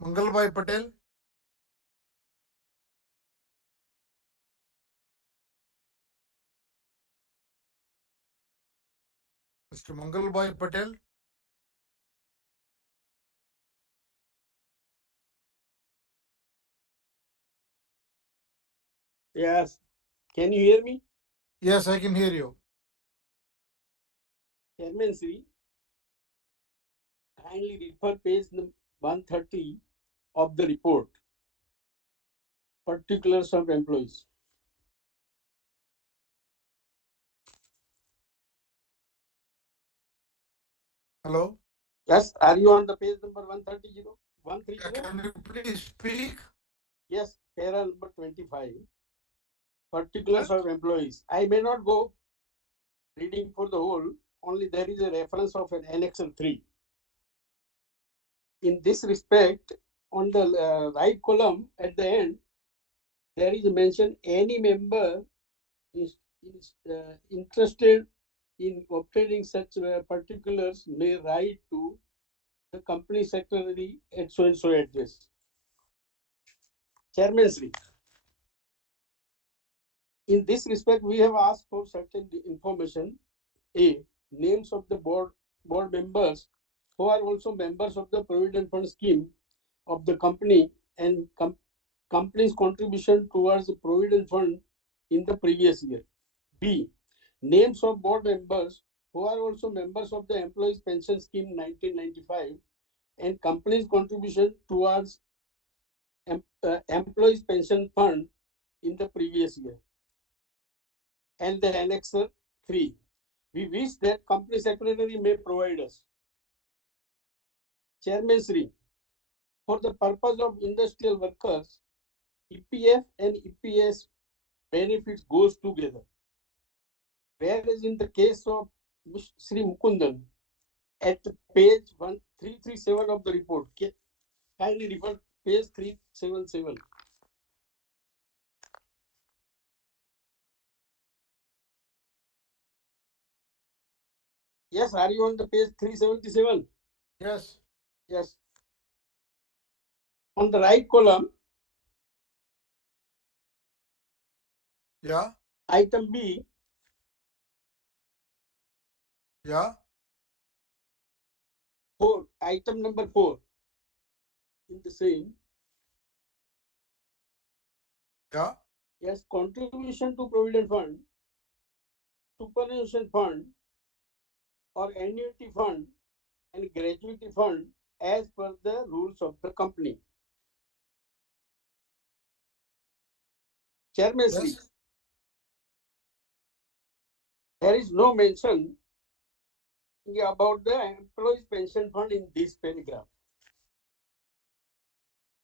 Mangalbhai Patel. Mr. Mangalbhai Patel. Yes. Can you hear me? Yes, I can hear you. Chairman Sri, kindly refer page 130 of the report, particulars of employees. Hello? Yes, are you on the page number 130? 130? Can you please speak? Yes, para number 25. Particulars of employees. I may not go reading for the whole, only there is a reference of an annexure 3. In this respect, on the right column at the end, there is mention any member is interested in obtaining such particulars may write to the company secretary at so and so address. Chairman Sri, in this respect, we have asked for certain information. A, names of the board members who are also members of the provident fund scheme of the company and company's contribution towards the provident fund in the previous year. B, names of board members who are also members of the employees pension scheme 1995 and company's contribution towards employees pension fund in the previous year. And the annexer 3. We wish that company secretary may provide us. Chairman Sri, for the purpose of industrial workers, EPF and EPS benefits goes together. Whereas in the case of Sri Mukundan, at page 1337 of the report, kindly refer page 377. Yes, are you on the page 377? Yes. Yes. On the right column, Yeah. item B. Yeah. 4, item number 4. In the same. Yeah. Yes, contribution to provident fund, superannuation fund, or annuity fund and gratuity fund as per the rules of the company. Chairman Sri, Yes. there is no mention about the employees pension fund in this paragraph.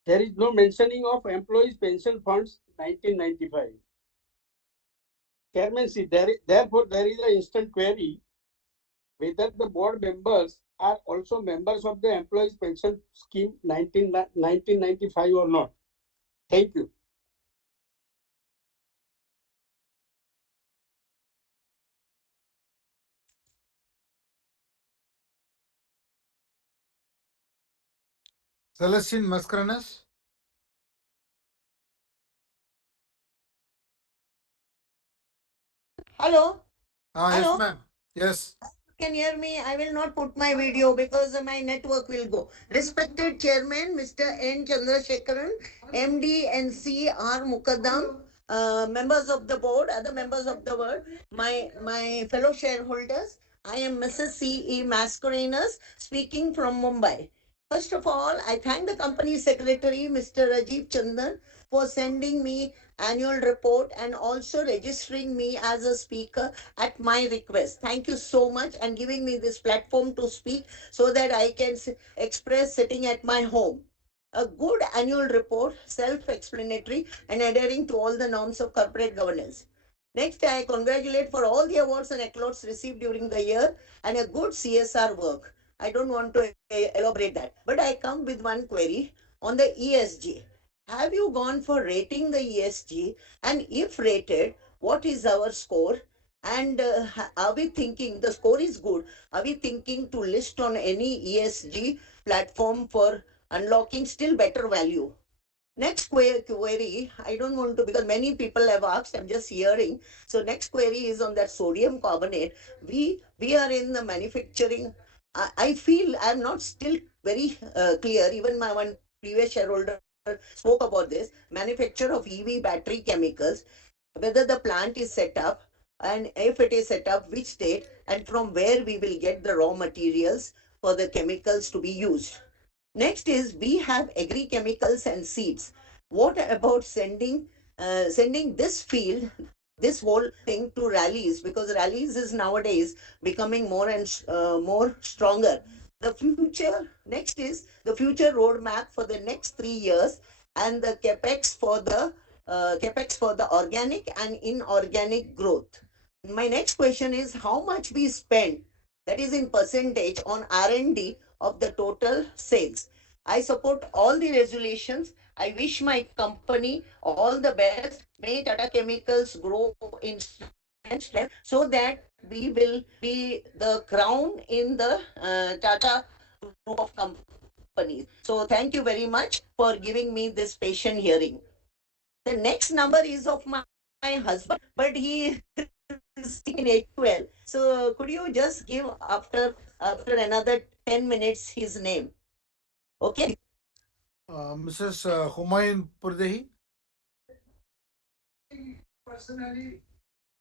There is no mentioning of employees pension funds 1995. Chairman Sri, therefore there is an instant query whether the board members are also members of the employees pension scheme 1995 or not. Thank you. Celestine Mascarenas. Hello. Yes, Hello. ma'am. Yes. Can hear me? I will not put my video because my network will go. Respected Chairman, Mr. N. Chandrasekharan, MD and C.R. Mukaddam, members of the board, other members of the board, my fellow shareholders, I am Mrs. C.E. Mascarenas speaking from Mumbai. First of all, I thank the company secretary, Mr. Rajiv Chandan, for sending me annual report and also registering me as a speaker at my request. Thank you so much and giving me this platform to speak so that I can express sitting at my home. A good annual report, self-explanatory and adhering to all the norms of corporate governance. Next, I congratulate for all the awards and accolades received during the year and a good CSR work. I don't want to elaborate that, but I come with one query on the ESG. Have you gone for rating the ESG? And if rated, what is our score? And are we thinking the score is good? Are we thinking to list on any ESG platform for unlocking still better value? Next query, I don't want to because many people have asked. I'm just hearing. So next query is on that sodium carbonate. We are in the manufacturing. I feel I'm not still very clear. Even my one previous shareholder spoke about this manufacture of EV battery chemicals. Whether the plant is set up, and if it is set up, which state, and from where we will get the raw materials for the chemicals to be used. Next is we have agri-chemicals and seeds. What about sending this field, this whole thing to rallies, because rallies is nowadays becoming more and more stronger. The future, next is the future roadmap for the next 3 years, and the capex for the organic and inorganic growth. My next question is how much we spend, that is in percentage, on R&D of the total sales. I support all the resolutions. I wish my company all the best. May Tata Chemicals grow in strength so that we will be the crown in the Tata group of companies. So thank you very much for giving me this patient hearing. The next number is of my husband, but he is in 812. So could you just give after another 10 minutes his name? Okay. Mrs. Humayun Purdehi. Personally,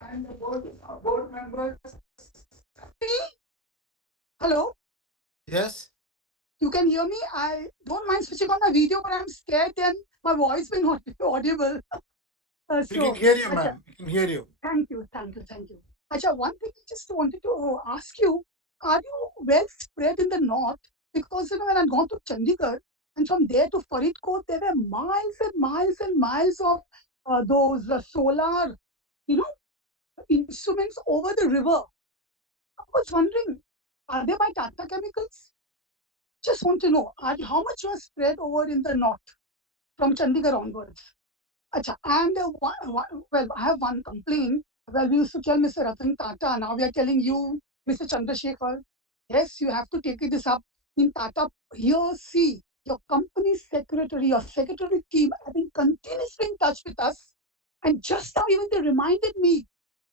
and the board members. Hello, Yes. you can hear me? I don't mind switching on my video, but I'm scared then my voice will not be audible. We can hear you, ma'am. We can hear you. Thank you. Acha, one thing I just wanted to ask you, are you well spread in the north? Because when I'd gone to Chandigarh and from there to Faridkot, there were miles and miles and miles of those solar, instruments over the river. I was wondering, are they by Tata Chemicals? Just want to know, how much you are spread over in the north from Chandigarh onwards? Acha, and well, I have one complaint. Well, we used to tell Mr. Ratan Tata, now we are telling you, Mr. Chandrasekhar. Yes, you have to take this up in Tata. Here, see, your company secretary, your secretary team have been continuously in touch with us. And just now, even they reminded me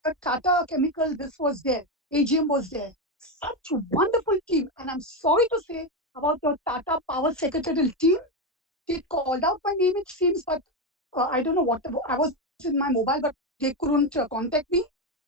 that Tata Chemical, this was there, AGM was there. Such a wonderful team. And I'm sorry to say about your Tata Power secretarial team. They called out my name, it seems, but I don't know what I was in my mobile, but they couldn't contact me.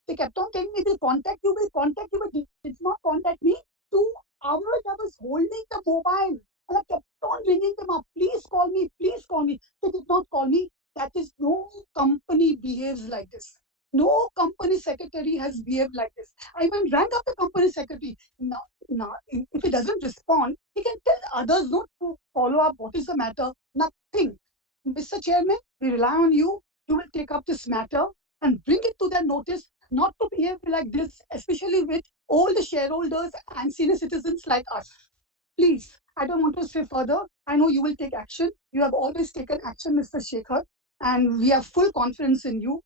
They kept on telling me, we'll contact you, but they did not contact me. 2 hours I was holding the mobile and I kept on ringing them up. Please call me, please call me. They did not call me. That is, no company behaves like this. No company secretary has behaved like this. I even rang up the company secretary. Now, if he doesn't respond, he can tell others not to follow up. What is the matter? Nothing. Mr. Chairman, we rely on you. You will take up this matter and bring it to their notice not to behave like this, especially with all the shareholders and senior citizens like us. Please, I don't want to say further. I know you will take action. You have always taken action, Mr. Shekhar, and we have full confidence in you.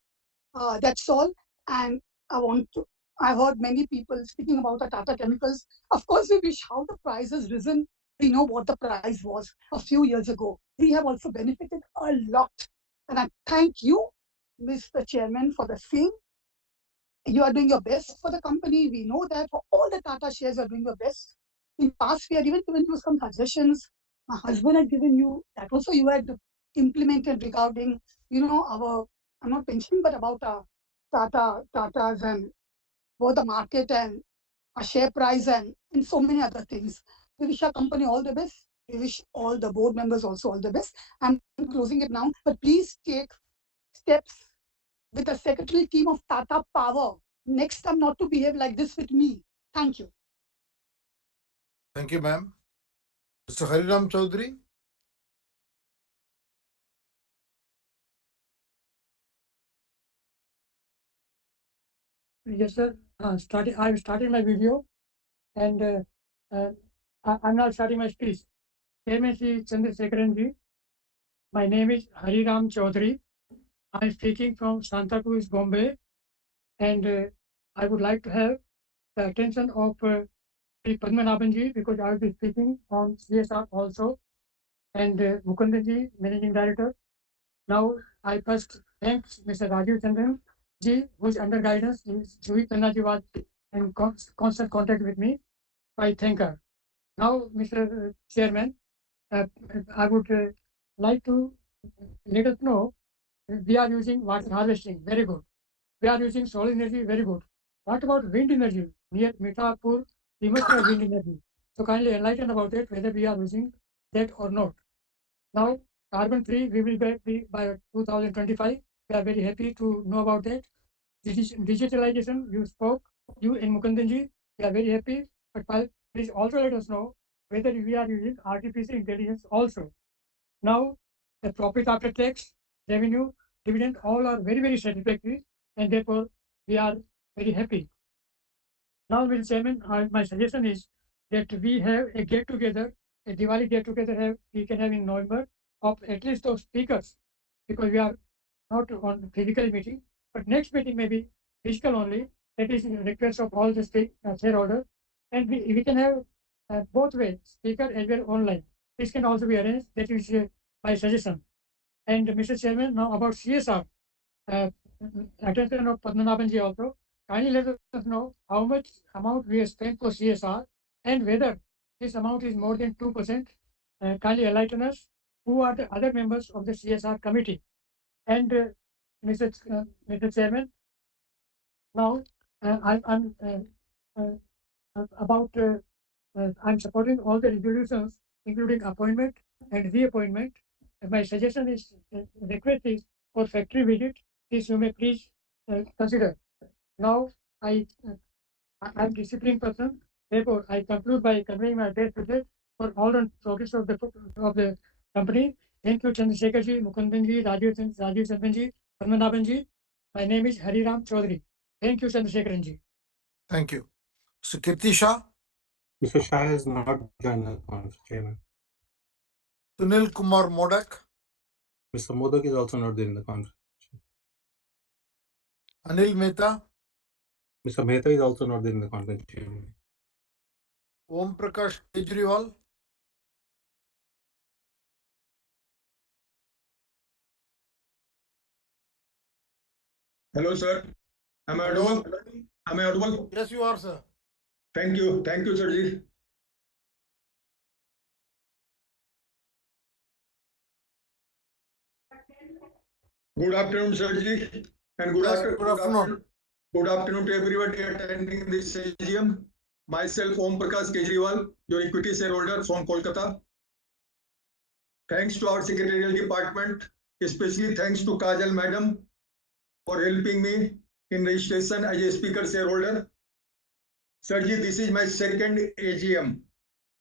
That's all. And I heard many people speaking about the Tata Chemicals. Of course, we wish how the price has risen. We know what the price was a few years ago. We have also benefited a lot. And I thank you, Mr. Chairman, for the same. You are doing your best for the company. We know that for all the Tata shares, you are doing your best. In past, we had even given you some suggestions. My husband had given you that also you had implemented regarding, I'm not mentioning, but about Tatas and for the market and a share price and so many other things. We wish our company all the best. We wish all the board members also all the best. I'm closing it now, but please take steps with the secretary team of Tata Power next time not to behave like this with me. Thank you. Thank you, ma'am. Mr. Hariram Chaudhary. Yes, sir. I started my video, and I'm now starting my speech. Chairman Sri Chandrasekharan ji, my name is Hariram Chaudhary. I'm speaking from Santa Cruz, Bombay, and I would like to have the attention of Sri Padmanabhan ji because I will be speaking on CSR also, and Mukundan ji, Managing Director. Now, I first thank Mr. Rajiv Chandran ji, who is under guidance. Juhi Khanna ji was in constant contact with me. I thank her. Now, Mr. Chairman, I would like to let us know we are using water harvesting. Very good. we are using solar energy, very good. What about wind energy? Near Mitapur, we must have wind energy. So kindly enlighten about it, whether we are using that or not. Now, carbon free, we will be by 2025. We are very happy to know about that. Digitalization, you spoke, you in Mukundanji, we are very happy. But please also let us know whether we are using artificial intelligence also. Now, the profit after tax, revenue, dividend, all are very, very satisfactory, and therefore we are very happy. Now, Mr. Chairman, my suggestion is that we have a get together, a Diwali get together we can have in November of at least those speakers, because we are not on physical meeting, but next meeting may be physical only. That is in request of all the shareholders, and we can have both ways, speaker as well online. This can also be arranged. That is my suggestion. And Mr. Chairman, now about CSR, attention of Padmanabhanji also, kindly let us know how much amount we have spent for CSR and whether this amount is more than 2%. Kindly enlighten us who are the other members of the CSR committee. And Mr. Chairman, now I'm I'm supporting all the resolutions, including appointment and reappointment. My suggestion is, request is for factory visit. This you may please consider. Now, I'm disciplined person. Therefore, I conclude by conveying my best wishes for all the progress of the company. Thank you, Chandrasekharji, Mukundanji, Rajiv Chandranji, Padmanabhanji. My name is Hariram Chaudhary. Thank you, Chandrasekharanji. Thank you. So Kirti Shah, Mr. Shah has not joined the conference, Chairman. Sunil Kumar Modak, Mr. Modak is also not there in the conference. Anil Mehta, Mr. Mehta is also not there in the conference, Chairman. Om Prakash Kejriwal, Hello, sir. Am I audible? Am I audible? Yes, you are, sir. Thank you. Thank you, sir. Ji. Good afternoon, sir. Ji. And good, Yes, good afternoon. Good afternoon to everybody attending this AGM. Myself, Om Prakash Kejriwal, your equity shareholder from Kolkata. Thanks to our secretarial department, especially thanks to Kajal Madam for helping me in registration as a speaker shareholder. Sirji, this is my second AGM,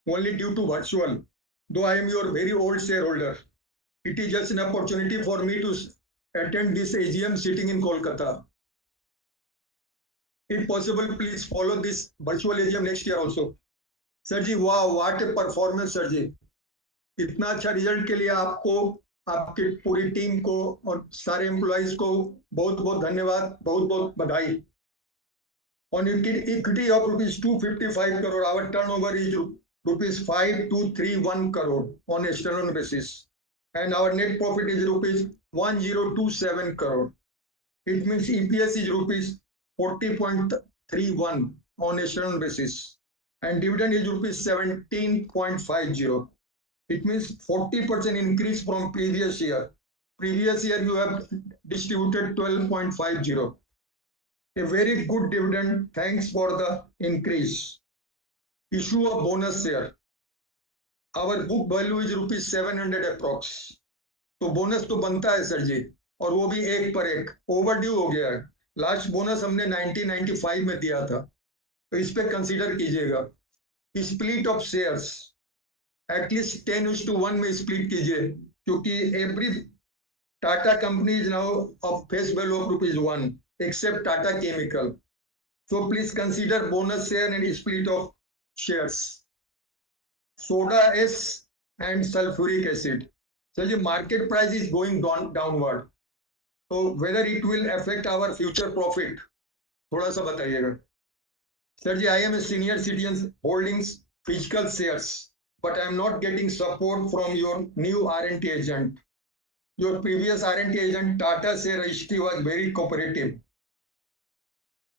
only due to virtual, though I am your very old shareholder. It is just an opportunity for me to attend this AGM sitting in Kolkata. If possible, please follow this virtual AGM next year also. Sirji, wow, what a performance, Sirji. इतना अच्छा result के लिए आपको, आपकी पूरी team को और सारे एम्प्लॉइज को बहुत बहुत धन्यवाद, बहुत बहुत बधाई. On equity of rupees 255 crore, our turnover is rupees 5231 crore on a standalone basis, and our net profit is rupees 1027 crore. It means EPS is rupees 40.31 on a standalone basis, and dividend is rupees 17.50. It means 40% increase from previous year. Previous year you have distributed 12.50. A very good dividend. Thanks for the increase. Issue of bonus share. Our book value is rupees 700 approx. तो bonus तो बनता है sir जी, और वो भी एक पर एक ओवरड्यू हो गया है. लास्ट बोनस हमने 1995 में दिया था, तो इस पे कंसीडर कीजिएगा. स्प्लिट ऑफ शेयर्स एटलीस्ट 10:1 में स्प्लिट कीजिए, क्योंकि every Tata company is now of face value of ₹1 except Tata Chemical. So please consider bonus share and split of shares. Soda S and sulfuric acid. So the market price is going downward. So whether it will affect our future profit, थोड़ा सा बताइएगा. Sir ji, I am a senior citizen holding physical shares, but I am not getting support from your new R&T agent. Your previous R&T agent Tata share registry was very cooperative.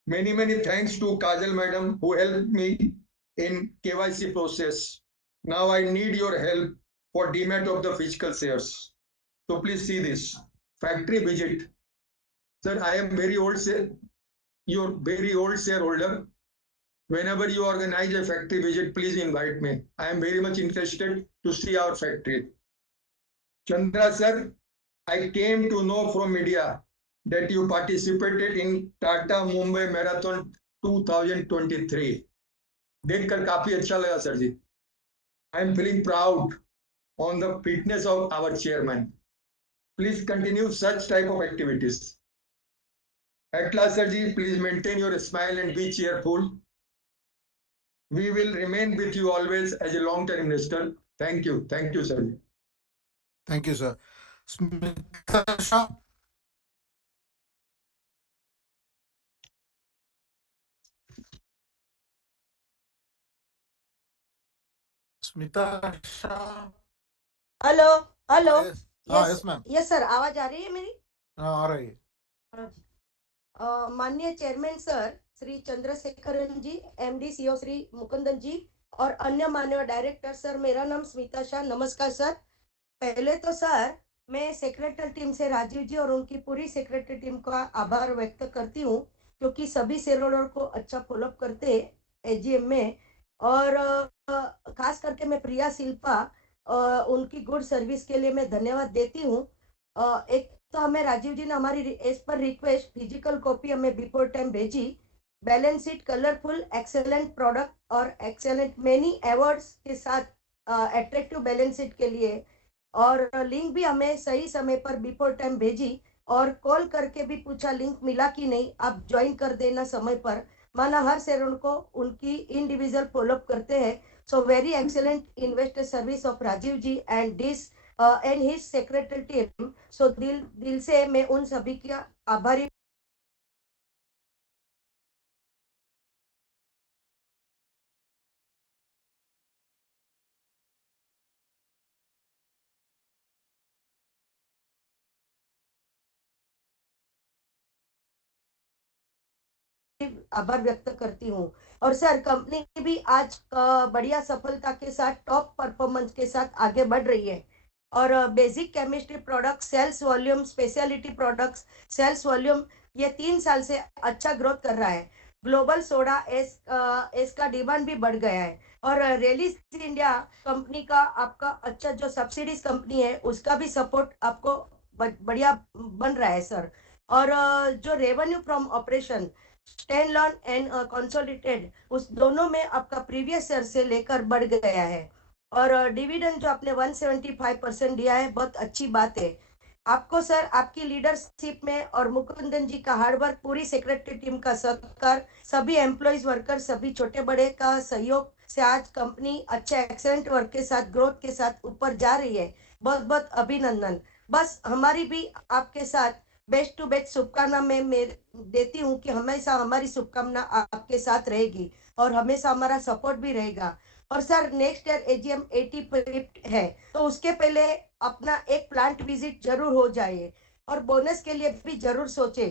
Many thanks to Kajal Madam who helped me in KYC process. Now I need your help for demat of the physical shares. So please see this. Factory visit. Sir, I am your very old shareholder. Whenever you organize a factory visit, please invite me. I am very much interested to see our factory. Chandra sir, I came to know from media that you participated in Tata Mumbai Marathon 2023. देखकर काफी अच्छा लगा sir ji. I am feeling proud on the fitness of our chairman. Please continue such type of activities. At last, sir ji, please maintain your smile and be cheerful. We will remain with you always as a long-term investor. Thank you, sir. Thank you, sir. Smita Shah. Smita Shah. Hello hello Yes. Yes Yes, ma'am. Yes sir, आवाज आ रही है मेरी? आ रही है. हाँ जी. माननीय chairman sir Shri Chandrasekaran जी, MD CEO Shri Mukundan जी और अन्य माननीय डायरेक्टर सर, मेरा नाम स्मिता शाह. नमस्कार सर. पहले तो सर मैं सेक्रेटरी टीम से राजीव जी और उनकी पूरी सेक्रेटरी टीम का आभार व्यक्त करती हूँ, क्योंकि सभी शेयर होल्डर को अच्छा फॉलोअप करते एजीएम में. और खास करके मैं प्रिया शिल्पा उनकी गुड सर्विस के लिए मैं धन्यवाद देती हूँ. एक तो हमें राजीव जी ने हमारी as per request physical copy हमें बिफोर टाइम भेजी. Balance sheet colourful, excellent product और एक्सेलेंट मेनी अवार्ड्स के साथ अट्रैक्टिव बैलेंस शीट के लिए. और लिंक भी हमें सही समय पर बिफोर टाइम भेजी और कॉल करके भी पूछा लिंक मिला कि नहीं, आप ज्वाइन कर देना समय पर. माना हर शेयर को उनकी इंडिविजुअल फॉलोअप करते हैं. So very excellent investor service of Rajiv ji and this and his secretary team. So दिल से मैं उन सभी का आभारी आभार व्यक्त करती हूँ. और सर कंपनी भी आज बढ़िया सफलता के साथ टॉप परफॉर्मेंस के साथ आगे बढ़ रही है. और basic chemistry product sales volume, specialty products sales volume ये 3 साल से अच्छा ग्रोथ कर रहा है. ग्लोबल सोडा एस का डिमांड भी बढ़ गया है. और रेलिस इंडिया कंपनी का आपका अच्छा जो सब्सिडीज कंपनी है उसका भी सपोर्ट आपको बढ़िया बन रहा है सर. और जो revenue from operation stand lawn and consolidated उस दोनों में आपका प्रीवियस ईयर से लेकर बढ़ गया है. और डिविडेंड जो आपने 175% दिया है, बहुत अच्छी बात है. आपको सर आपकी लीडरशिप में और मुकुंदन जी का हार्डवर्क, पूरी सेक्रेटरी टीम का सहकार, सभी एम्प्लॉयज वर्कर, सभी छोटे बड़े का सहयोग से आज कंपनी अच्छे एक्सेलेंट वर्क के साथ ग्रोथ के साथ ऊपर जा रही है. बहुत बहुत अभिनंदन. बस हमारी भी आपके साथ बेस्ट टू बेस्ट शुभकामना मैं देती हूँ कि हमेशा हमारी शुभकामना आपके साथ रहेगी और हमेशा हमारा सपोर्ट भी रहेगा. और सर नेक्स्ट ईयर एजीएम 80 है, तो उसके पहले अपना एक प्लांट विजिट जरूर हो जाए और बोनस के लिए भी जरूर सोचे.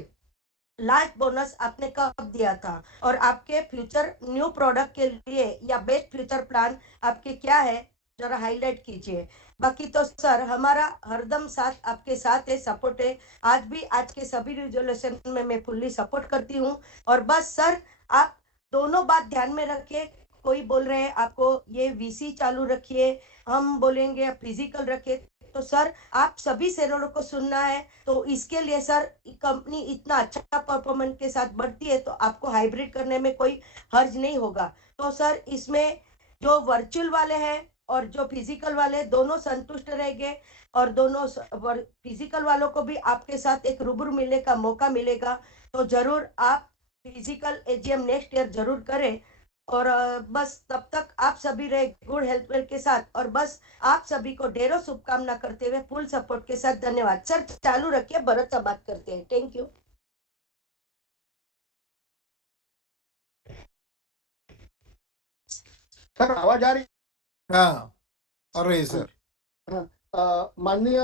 लास्ट बोनस आपने कब दिया था और आपके फ्यूचर न्यू प्रोडक्ट के लिए या बेस्ट फ्यूचर प्लान आपके क्या है, जरा हाईलाइट कीजिए. बाकी तो सर हमारा हरदम साथ आपके साथ है, सपोर्ट है. आज भी आज के सभी रिजोल्यूशन में मैं फुल्ली सपोर्ट करती हूँ. और बस सर आप दोनों बात ध्यान में रखिए. कोई बोल रहे हैं आपको ये वीसी चालू रखिए, हम बोलेंगे फिजिकल रखिए. तो सर आप सभी शेयरों को सुनना है. तो इसके लिए सर कंपनी इतना अच्छा परफॉर्मेंस के साथ बढ़ती है तो आपको हाइब्रिड करने में कोई हर्ज नहीं होगा. तो सर इसमें जो वर्चुअल वाले हैं और जो फिजिकल वाले दोनों संतुष्ट रहेंगे. और दोनों फिजिकल वालों को भी आपके साथ एक रूबरू मिलने का मौका मिलेगा. तो जरूर आप फिजिकल एजीएम नेक्स्ट ईयर जरूर करें. और बस तब तक आप सभी रहे गुड हेल्थ वेल के साथ. और बस आप सभी को ढेरों शुभकामना करते हुए फुल सपोर्ट के साथ धन्यवाद. सर चालू रखिए, भरत से बात करते हैं. Thank you. सर आवाज आ रही? हाँ, आ रही है सर. माननीय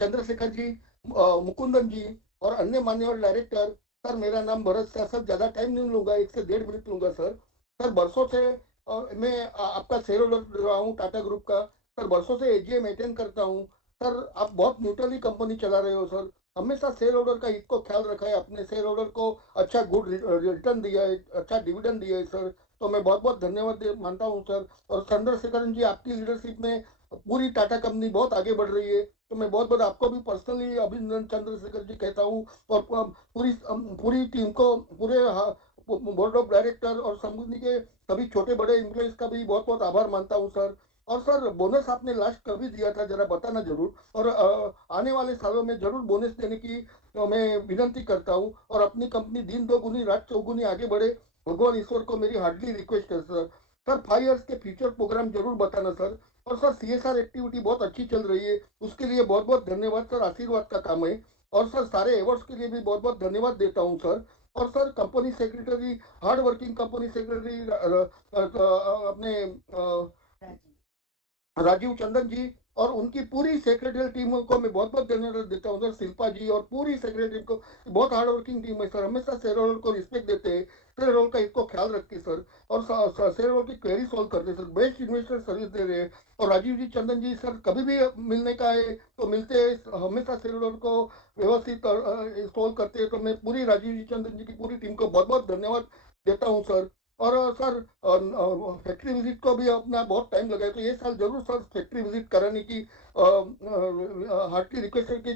चंद्रशेखर जी, मुकुंदन जी और अन्य माननीय डायरेक्टर. सर मेरा नाम भरत सर. सर ज़्यादा टाइम नहीं लूँगा, 1 से 1.5 मिनट लूँगा सर. सर बरसों से मैं आपका शेयर होल्डर रहा हूँ टाटा ग्रुप का. सर बरसों से एजीएम अटेंड करता हूँ. सर आप बहुत न्यूट्रली कंपनी चला रहे हो सर. हमेशा शेयर होल्डर का हित को ख्याल रखा है, अपने शेयर होल्डर को अच्छा गुड रिटर्न दिया है, अच्छा डिविडेंड दिया है सर। तो मैं बहुत बहुत धन्यवाद मानता हूँ सर। और चंद्रशेखरन जी, आपकी लीडरशिप में पूरी टाटा कंपनी बहुत आगे बढ़ रही है। तो मैं बहुत बहुत आपको भी पर्सनली अभिनंदन चंद्रशेखर जी कहता हूँ। और पूरी पूरी टीम को, पूरे बोर्ड ऑफ डायरेक्टर और कंपनी के सभी छोटे बड़े एम्प्लॉइज का भी बहुत बहुत आभार मानता हूँ सर। और सर, बोनस आपने लास्ट कभी दिया था, जरा बताना जरूर। और आने वाले सालों में जरूर बोनस देने की मैं विनंती करता हूँ। और अपनी कंपनी दिन दोगुनी रात चौगुनी आगे बढ़े, भगवान ईश्वर को मेरी हार्डली रिक्वेस्ट है सर। सर, 5 इयर्स के फ्यूचर प्रोग्राम जरूर बताना सर। और सर, सीएसआर एक्टिविटी बहुत अच्छी चल रही है, उसके लिए बहुत बहुत धन्यवाद सर, आशीर्वाद का काम है। और सर, सारे अवार्ड्स के लिए भी बहुत बहुत धन्यवाद देता हूँ सर। और sir, company secretary, hard working company secretary अपने राजीव चंदन जी और उनकी पूरी सेक्रेटरी टीम को मैं बहुत बहुत धन्यवाद देता हूँ सर। शिल्पा जी और पूरी सेक्रेटरी को, बहुत हार्ड वर्किंग टीम है सर, हमेशा शेयर होल्डर को रिस्पेक्ट देते हैं, शेयर होल्डर का इसको ख्याल रखते हैं सर। और शेयर होल्डर की क्वेरी सॉल्व करते हैं सर, बेस्ट इन्वेस्टर सर्विस दे रहे हैं। और राजीव जी, चंदन जी सर, कभी भी मिलने का है तो मिलते हैं, हमेशा शेयर होल्डर को व्यवस्थित सॉल्व करते हैं। तो मैं पूरी राजीव जी, चंदन जी की पूरी टीम को बहुत बहुत धन्यवाद देता हूँ सर। और सर, फैक्ट्री विजिट को भी अपना बहुत टाइम लगा है, तो ये साल जरूर सर फैक्ट्री विजिट कराने की हार्टली रिक्वेस्ट है कि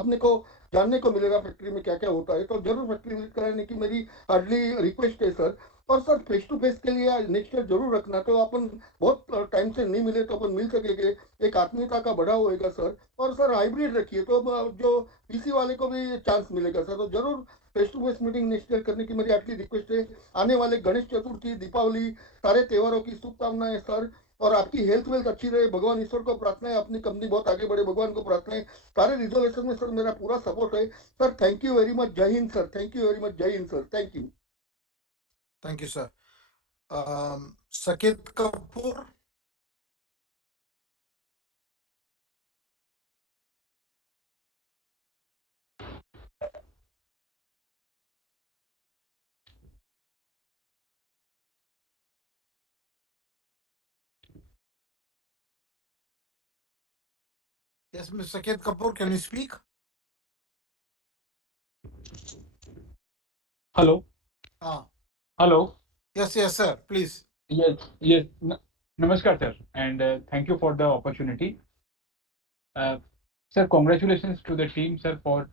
अपने को जानने को मिलेगा फैक्ट्री में क्या क्या होता है, तो जरूर फैक्ट्री विजिट कराने की मेरी हार्डली रिक्वेस्ट है सर। और सर, फेस टू फेस के लिए नेक्स्ट ईयर जरूर रखना, तो अपन बहुत टाइम से नहीं मिले तो अपन मिल सकेंगे, एक आत्मीयता का बढ़ा होएगा सर। और सर, हाइब्रिड रखिए तो जो पीसी वाले को भी चांस मिलेगा सर। तो जरूर face to face meeting next year करने की मेरी आखिरी रिक्वेस्ट है। आने वाले गणेश चतुर्थी, दीपावली, सारे त्योहारों की शुभकामनाएं सर। और आपकी हेल्थ वेल्थ अच्छी रहे, भगवान ईश्वर को प्रार्थना है, अपनी कंपनी बहुत आगे बढ़े, भगवान को प्रार्थना है। सारे रिजोल्यूशन में सर मेरा पूरा सपोर्ट है sir. Thank you very much, जय हिंद sir, thank you very much, जय हिंद sir, thank you. Thank you, sir. Saket Kapoor. Yes, Mr. Saket Kapoor, can you speak? Hello. Ah, Hello. yes, yes, sir. Please. Yes, yes. Namaskar, sir, and thank you for the opportunity. Sir, congratulations to the team, sir, for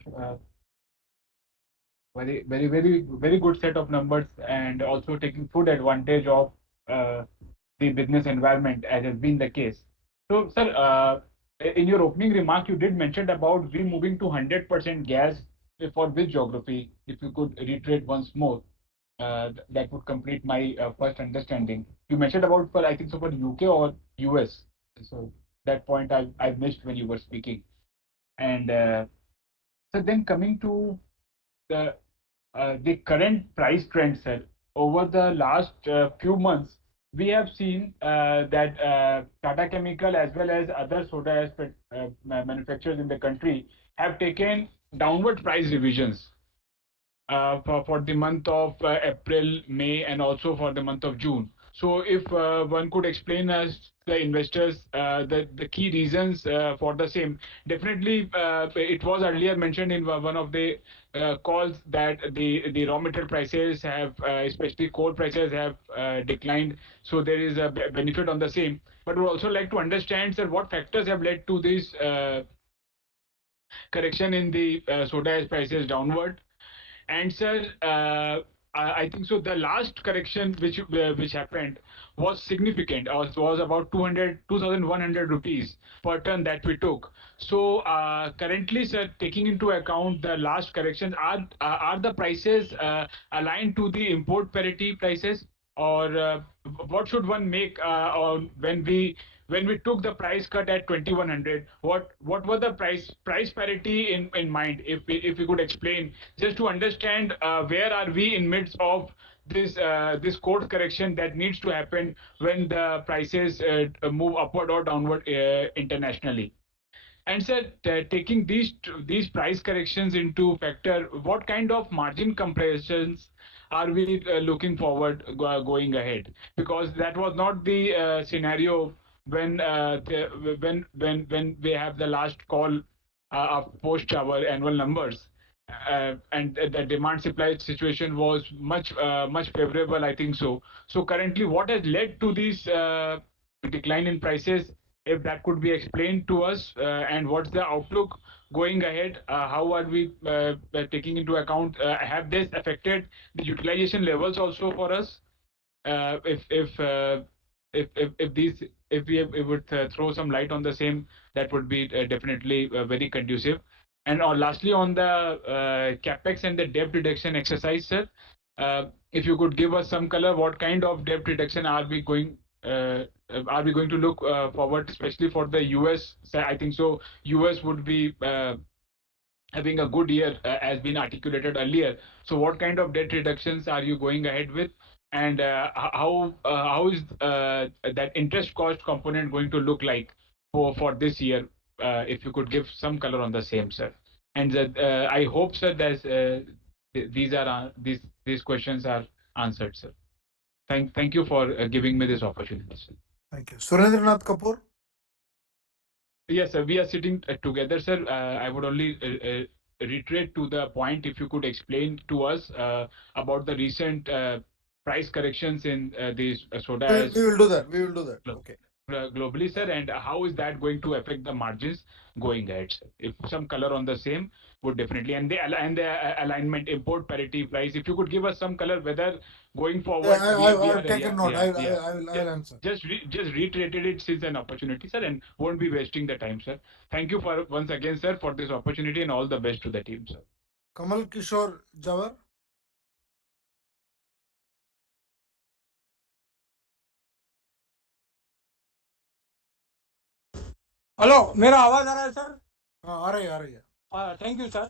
very good set of numbers and also taking full advantage of the business environment as has been the case. So, sir, in your opening remark, you did mention about we moving to 100% gas for which geography? If you could reiterate once more, that would complete my first understanding. You mentioned about for I think so for UK or US. So that point I missed when you were speaking. And so then coming to the current price trend, sir, over the last few months, we have seen that Tata Chemical as well as other soda ash manufacturers in the country have taken downward price revisions for the month of April, May, and also for the month of June. So, if one could explain us the investors the key reasons for the same. Definitely, it was earlier mentioned in one of the calls that the raw material prices have, especially coal prices, have declined. So there is a benefit on the same. But we also like to understand, sir, what factors have led to this correction in the soda ash prices downward. And sir, I think so. The last correction which happened was significant. Was about 2,100 rupees per ton that we took. So currently, sir, taking into account the last corrections, are the prices aligned to the import parity prices, or what should one make when we took the price cut at 2,100? What were the price parity in mind? If we could explain, just to understand where are we in midst of this course correction that needs to happen when the prices move upward or downward internationally. And sir, taking these price corrections into factor, what kind of margin compressions are we looking forward going ahead? Because that was not the scenario when when we have the last call post our annual numbers. And the demand supply situation was much favorable, I think so. So currently, what has led to this decline in prices? If that could be explained to us, and what's the outlook going ahead? How are we taking into account? Have this affected the utilization levels also for us? If these if we would throw some light on the same, that would be definitely very conducive. And lastly, on the capex and the debt reduction exercise, sir, if you could give us some color, what kind of debt reduction are we going to look forward, especially for the US? I think so. US would be having a good year, as been articulated earlier. So what kind of debt reductions are you going ahead with? And how is that interest cost component going to look like for this year? If you could give some color on the same, sir. And I hope, sir, that these questions are answered, sir. Thank you for giving me this opportunity, sir. Thank you. Surendranath Kapoor. Yes, sir. We are sitting together, sir. I would only reiterate to the point, if you could explain to us about the recent price corrections in these soda ash. We will do that. We will do that. Okay. Globally, sir, and how is that going to affect the margins going ahead, sir? If some color on the same would definitely, and the alignment, import parity price. If you could give us some color, whether going forward I've taken note. I will answer. Just reiterated it since an opportunity, sir, and won't be wasting the time, sir. Thank you for once again, sir, for this opportunity, and all the best to the team, sir. Kamal Kishore Jawar. Hello, मेरा आवाज आ रहा है sir? हाँ, आ रही है। Thank you sir.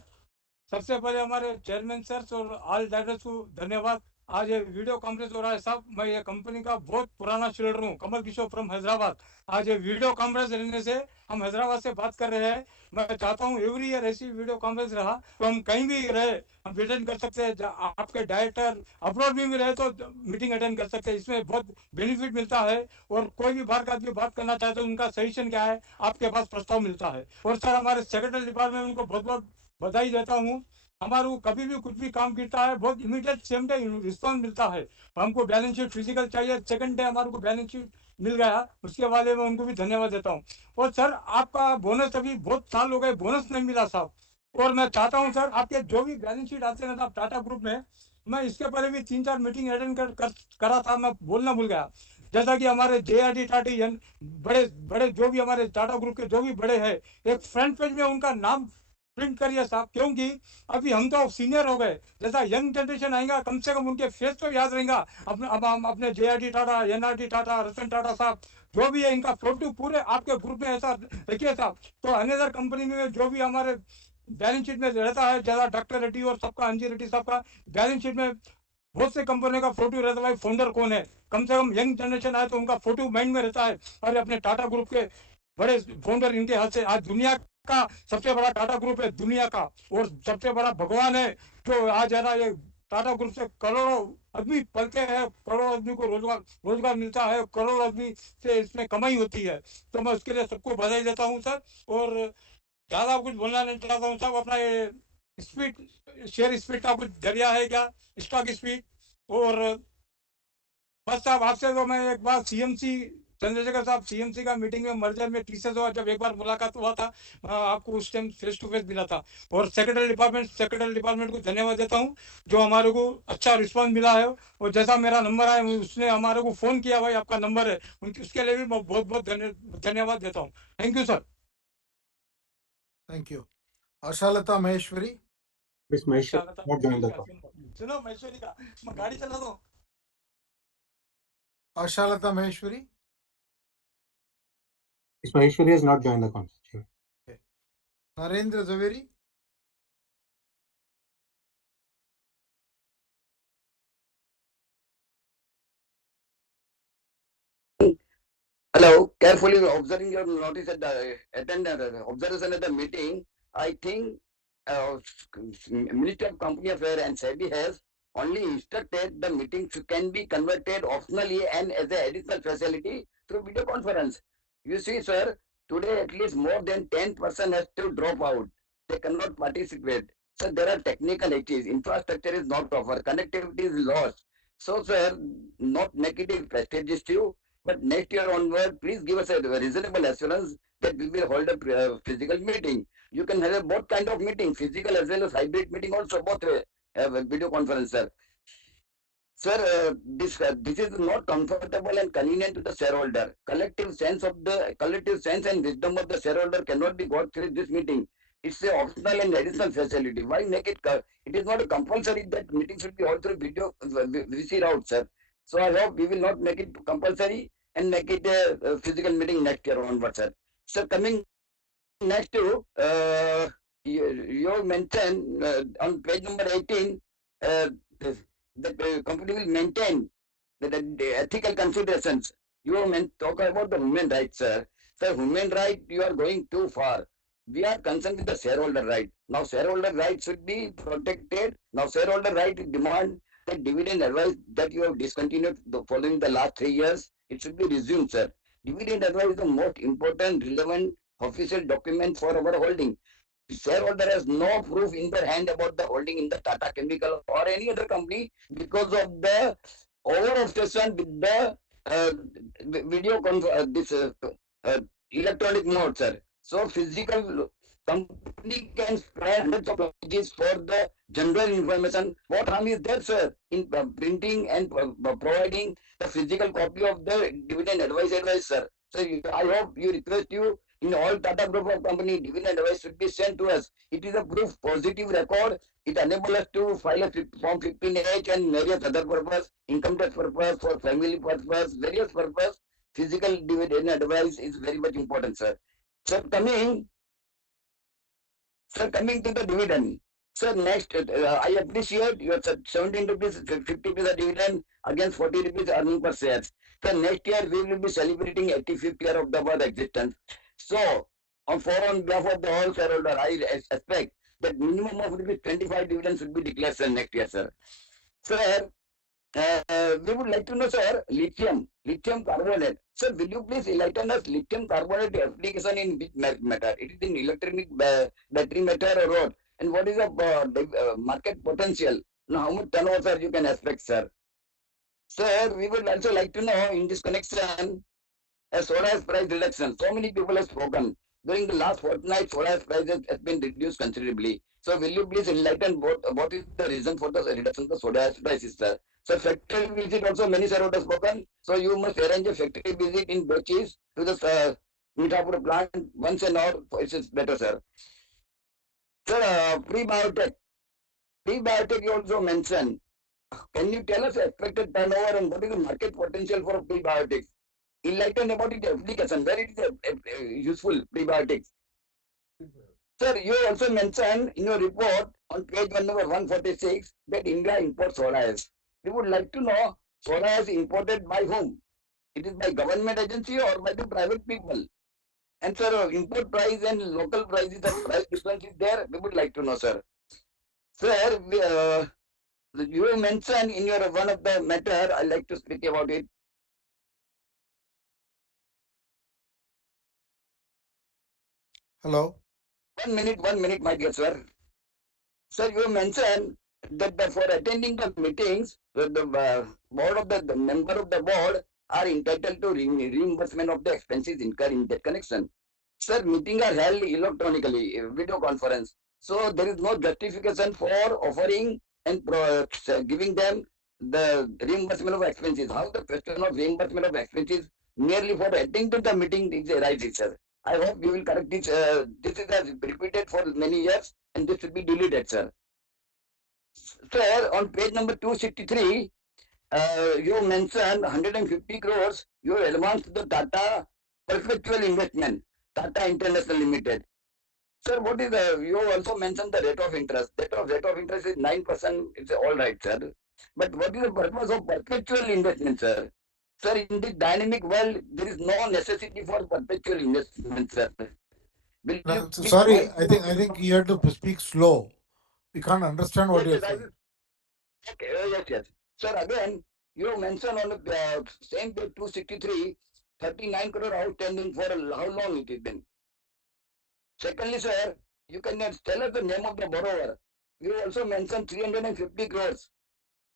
सबसे पहले हमारे चेयरमैन सर और ऑल डायरेक्टर्स को धन्यवाद। आज ये वीडियो कॉन्फ्रेंस हो रहा है साहब। मैं ये कंपनी का बहुत पुराना शेयर हूँ, कमल किशोर फ्रॉम हैदराबाद। आज ये वीडियो कॉन्फ्रेंस रहने से हम हैदराबाद से बात कर रहे हैं। मैं चाहता हूँ एवरी ईयर ऐसी वीडियो कॉन्फ्रेंस रहा तो हम कहीं भी रहे हम अटेंड कर सकते हैं। आपके डायरेक्टर अब्रॉड में भी रहे तो मीटिंग अटेंड कर सकते हैं। इसमें बहुत बेनिफिट मिलता है और कोई भी बाहर का आदमी बात करना चाहते हैं, उनका सजेशन क्या है, आपके पास प्रस्ताव मिलता है। और सर, हमारे सेक्रेटरी डिपार्टमेंट उनको बहुत बहुत बधाई देता हूँ। हमारे को कभी भी कुछ भी काम करता है, बहुत इमीडिएट सेम डे रिस्पॉन्स मिलता है। हमको बैलेंस शीट फिजिकल चाहिए, सेकंड डे हमारे को बैलेंस शीट मिल गया। उसके वाले में उनको भी धन्यवाद देता हूँ। और सर, आपका बोनस अभी बहुत साल हो गए, बोनस नहीं मिला साहब। और मैं चाहता हूँ सर, आपके जो भी बैलेंस शीट आते हैं ना साहब टाटा ग्रुप में, मैं इसके पहले भी 3-4 मीटिंग अटेंड करा था, मैं बोलना भूल गया। जैसा कि हमारे JRD टाटी बड़े बड़े जो भी हमारे टाटा ग्रुप के जो भी बड़े हैं, एक फ्रंट पेज में उनका नाम प्रिंट करिए साहब, क्योंकि अभी हम तो सीनियर हो गए, जैसा यंग जनरेशन आएगा कम से कम उनके फेस तो याद रहेगा। अपने अब हम अपने JRD टाटा, NRD टाटा, रतन टाटा साहब जो भी है, इनका फोटो पूरे आपके ग्रुप में ऐसा रखिए साहब। तो अनदर कंपनी में जो भी हमारे बैलेंस शीट में रहता है, जैसा डॉक्टर रेड्डी और सबका अंजी रेड्डी साहब का बैलेंस शीट में बहुत से कंपनी का फोटो रहता है, भाई फाउंडर कौन है, कम से कम यंग जनरेशन आए तो उनका फोटो माइंड में रहता है। और अपने टाटा ग्रुप के बड़े फाउंडर इनके हाथ से आज दुनिया का सबसे बड़ा टाटा ग्रुप है, दुनिया का, और सबसे बड़ा भगवान है जो आज है ना, ये टाटा ग्रुप से करोड़ों आदमी पलते हैं, करोड़ों आदमी को रोजगार मिलता है, करोड़ों आदमी से इसमें कमाई होती है। तो मैं उसके लिए सबको बधाई देता हूँ सर। और ज्यादा कुछ बोलना नहीं चाहता हूँ साहब। अपना ये स्पीड, शेयर स्पीड का कुछ जरिया है क्या, स्टॉक स्पीड? और बस साहब, आपसे तो मैं एक बार CMC चंद्रशेखर साहब, CMC का मीटिंग में मर्जर में टीचर्स हुआ, जब एक बार मुलाकात हुआ था, आपको उस टाइम फेस टू फेस मिला था। और सेक्रेटरी डिपार्टमेंट को धन्यवाद देता हूँ जो हमारे को अच्छा रिस्पांस मिला है। और जैसा मेरा नंबर आया, उसने हमारे को फोन किया, भाई आपका नंबर है, उसके लिए भी मैं बहुत बहुत धन्यवाद देता हूँ। Thank you sir. Thank you. Ashalata Maheshwari. Miss Maheshwari not joined the call. सुनो, महेश्वरी का मैं गाड़ी चला दो। Ashalata Maheshwari. Miss Maheshwari has not joined the call. Sure. Okay. Narendra Zaveri. Hello, carefully observing your notice at the observation at the meeting. I think Ministry of Company Affairs and SEBI has only instructed the meetings can be converted optionally and as an additional facility through video conference. You see, sir, Today, at least more than 10% has to drop out. They cannot participate. So there are technical issues. Infrastructure is not offered. Connectivity is lost. So, sir, not make it a prestigious issue, but next year onward, please give us a reasonable assurance that we will hold a physical meeting. You can have a both kind of meeting, physical as well as hybrid meeting also, both have a video conference, sir. Sir, this is not comfortable and convenient to the shareholder. Collective sense and wisdom of the shareholder cannot be got through this meeting. It's a optional and additional facility. Why make it? It is not a compulsory that meeting should be all through video VC route, sir. So I hope we will not make it compulsory and make it a physical meeting next year onwards, sir. Sir, coming next to you mentioned on page number 18 uh, the company will maintain the ethical considerations. You talk about the human rights, sir. Sir, human right, you are going too far. We are concerned with the shareholder right. Now, shareholder right should be protected. Now, shareholder right demand the dividend advice that you have discontinued following the last 3 years. It should be resumed, sir. Dividend advice is the most important, relevant official document for our holding. Shareholder has no proof in their hand about the holding in the Tata Chemical or any other company because of the over obsession with the this uh, electronic mode, sir. So physical company can spread hundreds of pages for the general information. What harm is there, sir, in printing and providing the physical copy of the dividend advice, sir? So I hope you request you in all Tata Group of company, dividend advice should be sent to us. It is a proof positive record. It enables us to file a Form 15H and various other purpose, income tax purpose, for family purpose, various purpose. Physical dividend advice is very much important, sir. Sir, coming to the dividend. Sir, next, I appreciate your 17 rupees, 50 rupees a dividend against 40 rupees earning per share. So next year we will be celebrating 85th year of the world existence. So, on behalf of the whole shareholder, I expect that minimum of rupees 25 dividends should be declared, sir, next year, sir. Sir, we would like to know, sir, lithium carbonate. Sir, will you please enlighten us lithium carbonate application in which matter? It is in electronic battery matter or what? And what is the market potential? Now, how much turnover, sir, you can expect, sir? Sir, we would also like to know in this connection, soda's price reduction. So many people have spoken. During the last fortnight, soda's prices has been reduced considerably. So will you please enlighten what is the reason for the reduction of the soda prices, sir? So factory visit also many shareholders spoken. So you must arrange a factory visit in batches to the Mithapur plant once and all. It is better, sir. Sir, prebiotic. Prebiotic you also mentioned. Can you tell us expected turnover and what is the market potential for prebiotics? Enlighten about its application, where it is useful, prebiotics. Sir, you also mentioned in your report on page number 146 that India imports soda ash. We would like to know soda ash imported by whom? It is by government agency or by the private people? And sir, import price and local prices and price difference is there. We would like to know, sir. Sir, you mentioned in your one of the matter, I like to speak about it. Hello. 1 minute, my dear sir. Sir, you mentioned that for attending the meetings, the board of the member of the board are entitled to reimbursement of the expenses incurred in that connection. Sir, meetings are held electronically, video conference. So there is no justification for offering and giving them the reimbursement of expenses. How the question of reimbursement of expenses merely for attending the meeting is arises, sir. I hope you will correct this. This is repeated for many years and this should be deleted, sir. Sir, on page number 263, you mentioned 150 crores you advanced the Tata Perpetual Investment, Tata International Limited. Sir, what is you also mentioned the rate of interest. Rate of interest is 9%. It's all right, sir. But what is the purpose of perpetual investment, sir? Sir, in this dynamic world, there is no necessity for perpetual investment, sir. Will you please Sorry, provide? I think you have to speak slow. We can't understand what you're saying. Okay, yes. Sir, again, you mentioned on the same page 263 39 crore outstanding for how long it has been? Secondly, sir, you can tell us the name of the borrower. You also mentioned 350 crores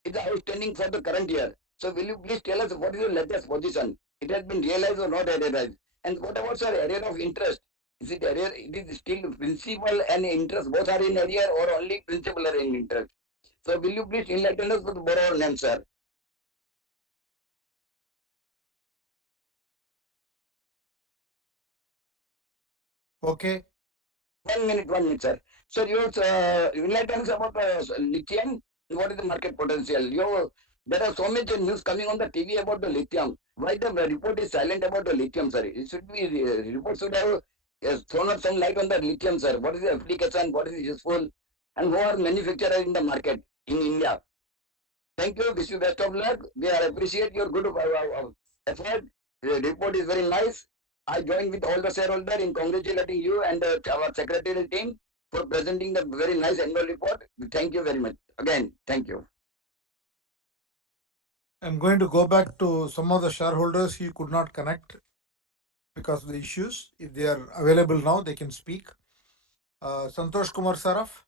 is outstanding for the current year. So will you please tell us what is your latest position? It has been realized or not realized? And what about, sir, area of interest? Is it area, it is still principal and interest both are in area or only principal are in interest? So will you please enlighten us with the borrower name, sir? Okay. 1 minute, sir. Sir, you enlighten us about lithium. What is the market potential? There are so many news coming on the TV about the lithium. Why the report is silent about the lithium, sir? It should be report should have thrown up some light on the lithium, sir. What is the application? What is useful? And who are manufacturers in the market in India? Thank you. Wish you best of luck. We appreciate your good effort. The report is very nice. I join with all the shareholders in congratulating you and our secretarial team for presenting the very nice annual report. Thank you very much. Again, thank you. I'm going to go back to some of the shareholders who could not connect because of the issues. If they are available now, they can speak. Santosh Kumar Saraf.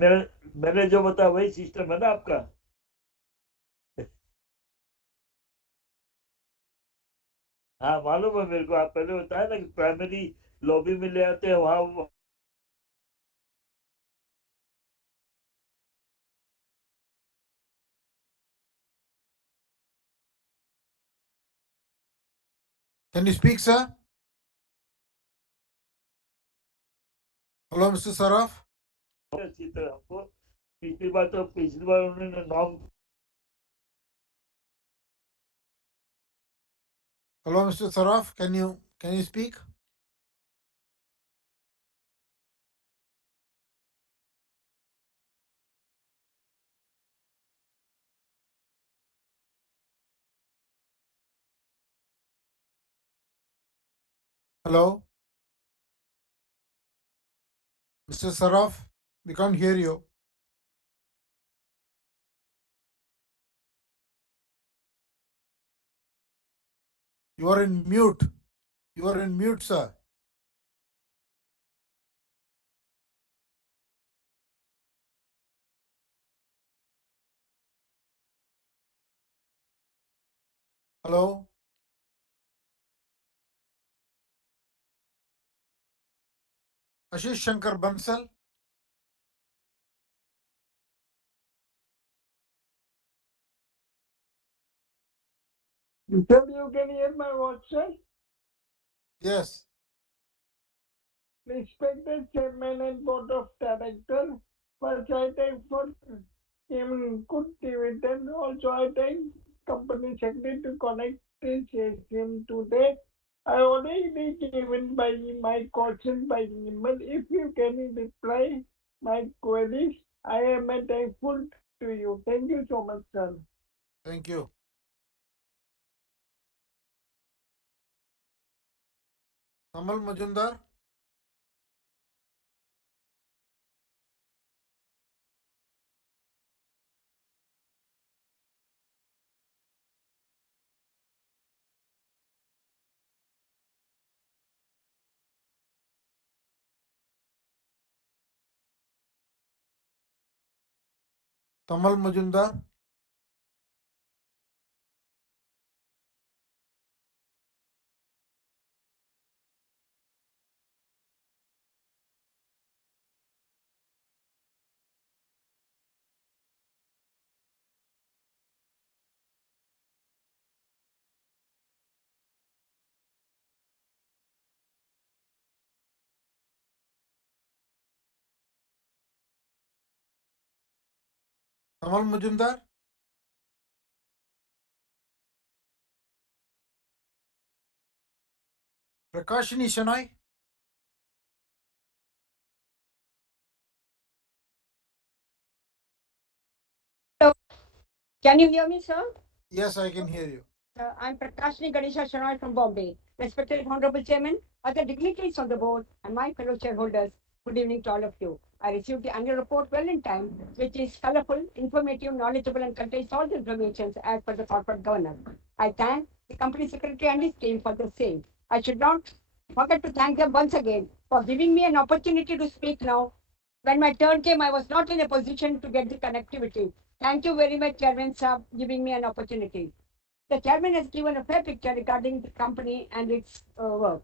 मैंने जो बताया वही system है ना आपका। हाँ मालूम है मेरे को, आप पहले बताया ना कि प्राइमरी लॉबी में ले आते हैं वहां। Can you speak, sir? Hello, Mr. Saraf. अच्छी तरह हमको पिछली बार उन्होंने norm. Hello, Mr. Saraf. Can you speak? Hello, Mr. Saraf. We can't hear you. You are in mute. You are in mute, sir. Hello. Ashish Shankar Bansal. Sir, you can hear my voice, sir? Yes. Respected Chairman and Board of Directors, first I thank for giving good dividend. Also, I thank Company Secretary to connect this AGM today. I already given by my question by email. If you can reply my queries, I am thankful to you. Thank you so much, sir. Thank you. Kamal Majumdar. Kamal Majumdar. Kamal Majumdar. Prakashini Shenoy. Hello. Can you hear me, sir? Yes, I can hear you. I'm Prakashini Ganesha Shanoy from Bombay. Respected Honorable Chairman, other dignitaries on the board, and my fellow shareholders, good evening to all of you. I received the annual report well in time, which is colorful, informative, knowledgeable, and contains all the information as per the corporate governance. I thank the company secretary and his team for the same. I should not forget to thank them once again for giving me an opportunity to speak now. When my turn came, I was not in a position to get the connectivity. Thank you very much, Chairman Saab, giving me an opportunity. The chairman has given a fair picture regarding the company and its work.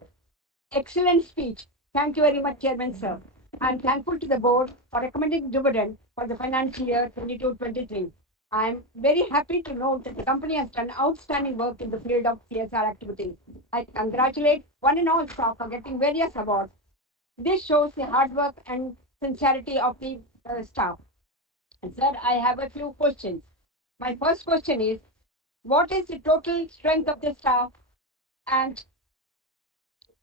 Excellent speech. Thank you very much, Chairman, sir. I'm thankful to the board for recommending dividend for the financial year 22-23. I'm very happy to note that the company has done outstanding work in the field of CSR activities. I congratulate one and all staff for getting various awards. This shows the hard work and sincerity of the staff. And sir, I have a few questions. My first question is, what is the total strength of the staff and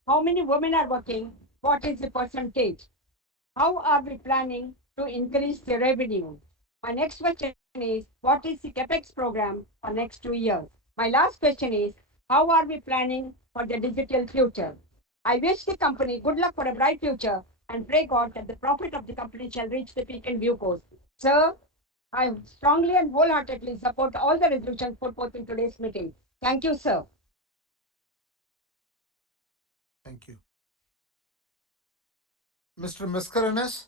how many women are working? What is the percentage? How are we planning to increase the revenue? My next question is, what is the CapEx program for next 2 years? My last question is, how are we planning for the digital future? I wish the company good luck for a bright future and pray God that the profit of the company shall reach the peak in due course. Sir, I strongly and wholeheartedly support all the resolutions put forth in today's meeting. Thank you, sir. Thank you. Mr. Mascarenhas?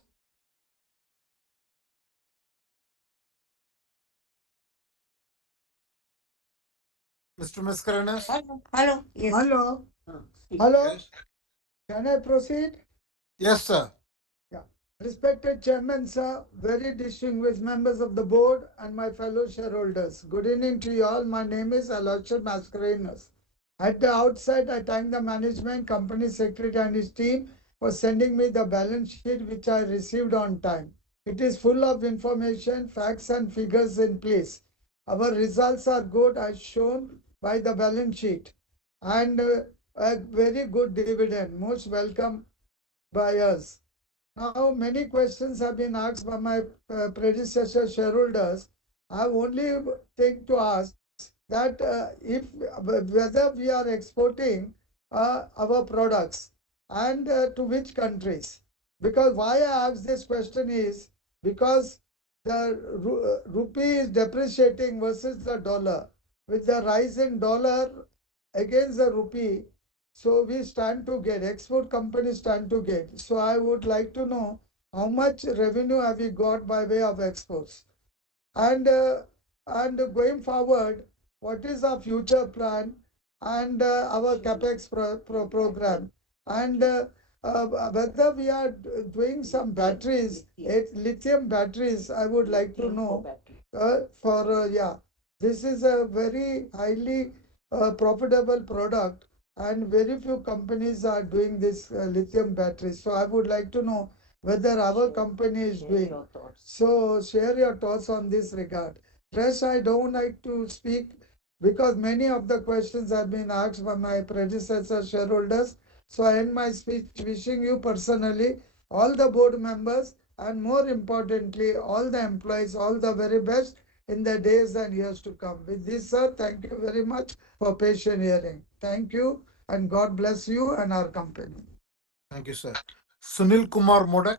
Mr. Mascarenhas? Hello. Yes. Hello. Hello. Yes. Can I proceed? Yes, sir. Yeah. Respected Chairman, sir, very distinguished members of the board, and my fellow shareholders. Good evening to you all. My name is Aloysius Mascarenhas. At the outset, I thank the management, company secretary, and his team for sending me the balance sheet, which I received on time. It is full of information, facts, and figures in place. Our results are good, as shown by the balance sheet, and a very good dividend, most welcome by us. Now, many questions have been asked by my predecessor shareholders. I have only thing to ask that if whether we are exporting our products and to which countries. Because why I ask this question is because the rupee is depreciating versus the dollar. With the rise in dollar against the rupee, so we stand to get, export companies stand to get. So I would like to know how much revenue have we got by way of exports? And going forward, what is our future plan and our capex program? And whether we are doing some batteries, lithium batteries, I would like to know. Yeah, this is a very highly profitable product, and very few companies are doing this lithium batteries. So I would like to know whether our company is doing. So share your thoughts on this regard. Rest, I don't like to speak because many of the questions have been asked by my predecessor shareholders. So I end my speech wishing you personally, all the board members, and more importantly, all the employees, all the very best in the days and years to come. With this, sir, thank you very much for patient hearing. Thank you, and God bless you and our company. Thank you, sir. Sunil Kumar Modak?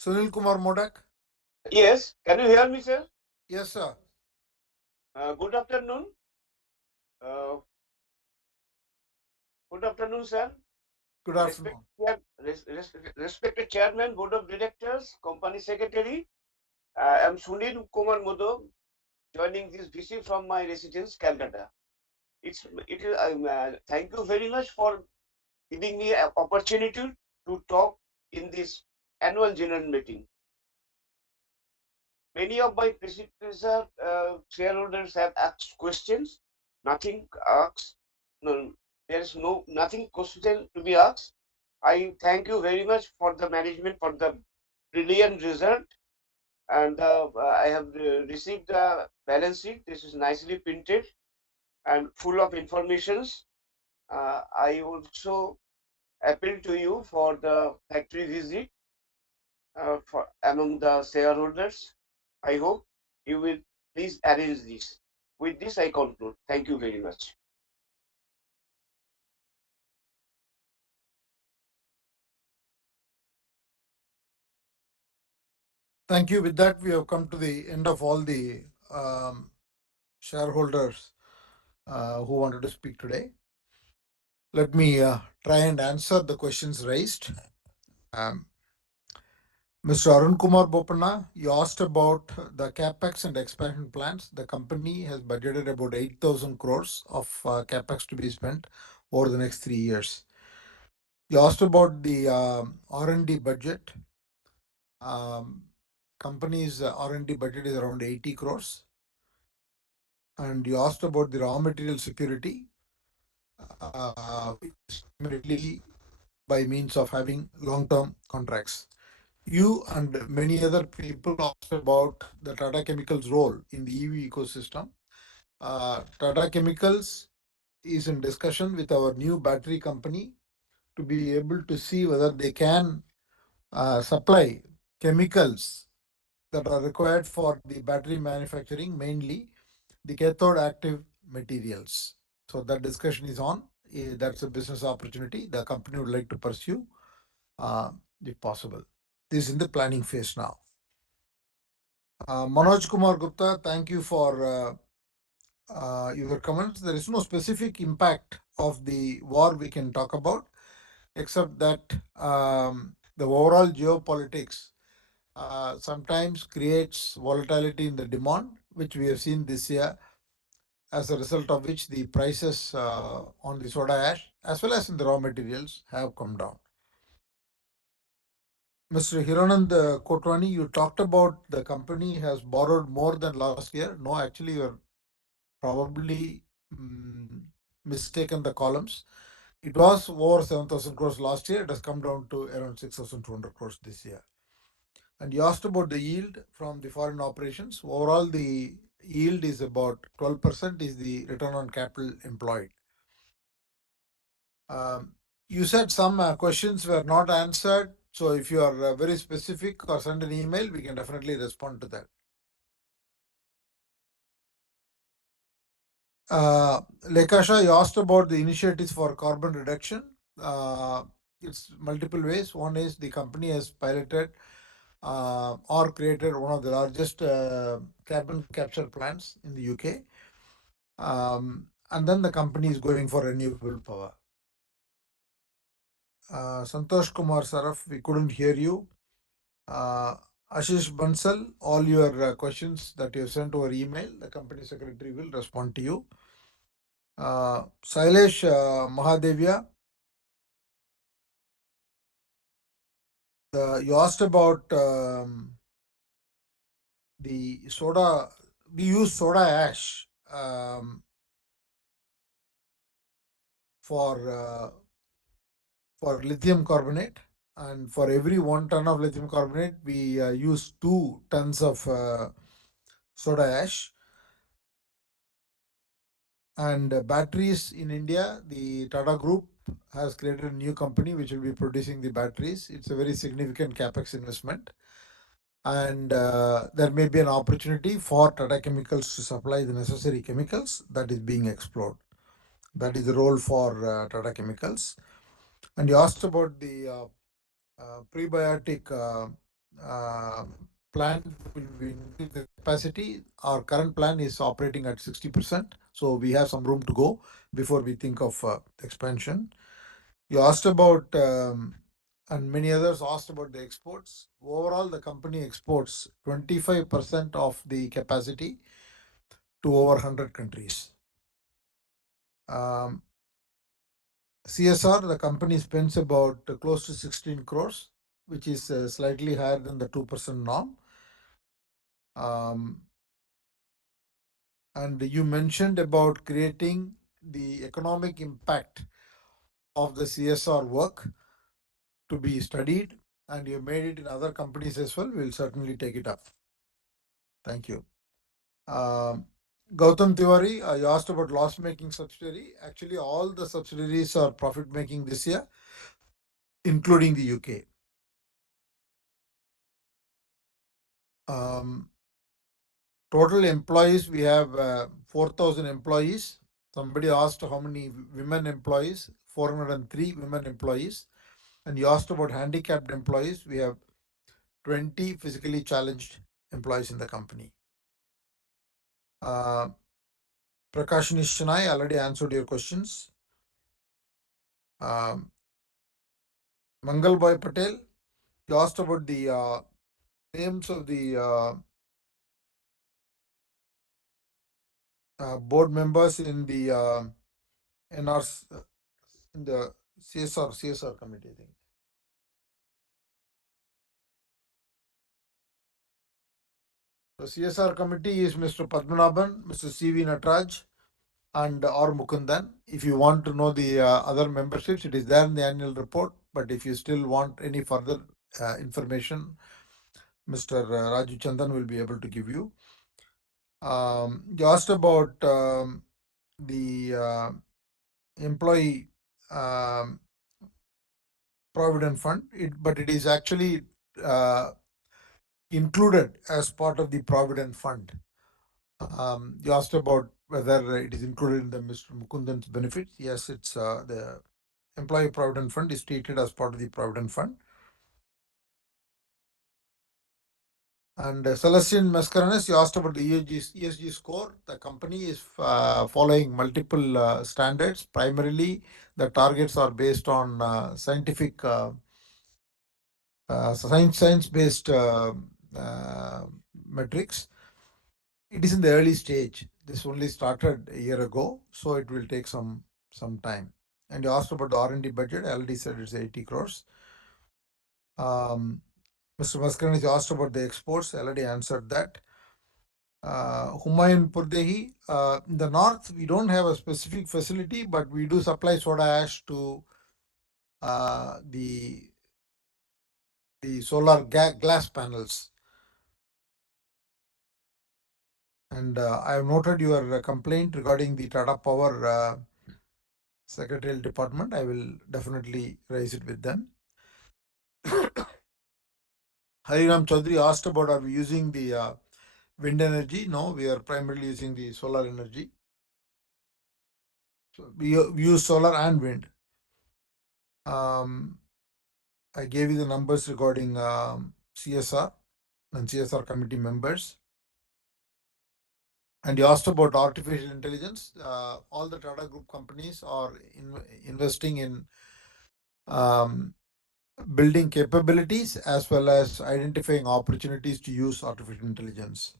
Sunil Kumar Modak? Yes, can you hear me, sir? Yes, sir. Good afternoon. Good afternoon, sir. Good afternoon. Respected Chairman, Board of Directors, Company Secretary, I am Sunil Kumar Modo, joining this visit from my residence, Calcutta. Thank you very much for giving me an opportunity to talk in this annual general meeting. Many of my predecessor shareholders have asked questions. Nothing asked. No, there is nothing question to be asked. I thank you very much for the management for the brilliant result, and I have received the balance sheet. This is nicely printed and full of informations. I also appeal to you for the factory visit for among the shareholders. I hope you will please arrange this. With this, I conclude. Thank you very much. Thank you. With that, we have come to the end of all the shareholders who wanted to speak today. Let me try and answer the questions raised. Mr. Arun Kumar Bopanna, you asked about the capex and expansion plans. The company has budgeted about 8,000 crores of capex to be spent over the next 3 years. You asked about the R&D budget. Company's R&D budget is around 80 crores. And you asked about the raw material security, primarily by means of having long-term contracts. You and many other people asked about the Tata Chemicals role in the EV ecosystem. Tata Chemicals is in discussion with our new battery company to be able to see whether they can supply chemicals that are required for the battery manufacturing, mainly the cathode active materials. So that discussion is on. That's a business opportunity the company would like to pursue, if possible. This is in the planning phase now. Manoj Kumar Gupta, thank you for your comments. There is no specific impact of the war we can talk about, except that the overall geopolitics sometimes creates volatility in the demand, which we have seen this year, as a result of which the prices on the soda ash as well as in the raw materials have come down. Mr. Hiranand Kotwani, you talked about the company has borrowed more than last year. No, actually, you're probably mistaken the columns. It was over 7,000 crores last year. It has come down to around 6,200 crores this year. And you asked about the yield from the foreign operations. Overall, the yield is about 12% is the return on capital employed. You said some questions were not answered. So if you are very specific or send an email, we can definitely respond to that. Lekasha, you asked about the initiatives for carbon reduction. It's multiple ways. One is the company has piloted or created one of the largest carbon capture plants in the UK. And then the company is going for renewable power. Santosh Kumar Saraf, we couldn't hear you. Ashish Bansal, all your questions that you have sent over email, the company secretary will respond to you. Sailesh Mahadevia, you asked about the soda. We use soda ash for lithium carbonate, and for every 1 ton of lithium carbonate, we use 2 tons of soda ash. And batteries in India, the Tata Group has created a new company which will be producing the batteries. It's a very significant capex investment. And there may be an opportunity for Tata Chemicals to supply the necessary chemicals that is being explored. That is the role for Tata Chemicals. And you asked about the prebiotic plant will be increase the capacity. Our current plan is operating at 60%. So we have some room to go before we think of expansion. You asked about, and many others asked about the exports. Overall, the company exports 25% of the capacity to over 100 countries. CSR, the company spends about close to 16 crores, which is slightly higher than the 2% norm. And you mentioned about creating the economic impact of the CSR work to be studied, and you made it in other companies as well. We'll certainly take it up. Thank you. Gautam Tiwari, you asked about loss-making subsidiary. Actually, all the subsidiaries are profit-making this year, including the UK. Total employees, we have 4,000 employees. Somebody asked how many women employees, 403 women employees. And you asked about handicapped employees. We have 20 physically challenged employees in the company. Prakash Nishanai, I already answered your questions. Mangal Boy Patel, you asked about the names of the board members in the NRs, in the CSR committee, I think. The CSR committee is Mr. Padmanabhan, Mr. C.V. Natraj, and R. Mukundan. If you want to know the other memberships, it is there in the annual report. But if you still want any further information, Mr. Raju Chandan will be able to give you. You asked about the employee provident fund, but it is actually included as part of the provident fund. You asked about whether it is included in the Mr. Mukundan's benefits. Yes, it's the employee provident fund is treated as part of the provident fund. And Celestine Mascarenas, you asked about the ESG score. The company is following multiple standards. Primarily, the targets are based on scientific, science-based metrics. It is in the early stage. This only started a year ago, so it will take some time. And you asked about the R&D budget. I already said it's 80 crores. Mr. Mascarenas, you asked about the exports. I already answered that. Humayun Purdehi, in the north, we don't have a specific facility, but we do supply soda ash to the solar glass panels. And I have noted your complaint regarding the Tata Power Secretarial Department. I will definitely raise it with them. Hariram Chaudhary asked about, are we using the wind energy? No, we are primarily using the solar energy. So we use solar and wind. I gave you the numbers regarding CSR and CSR committee members. And you asked about artificial intelligence. All the Tata Group companies are investing in building capabilities as well as identifying opportunities to use artificial intelligence.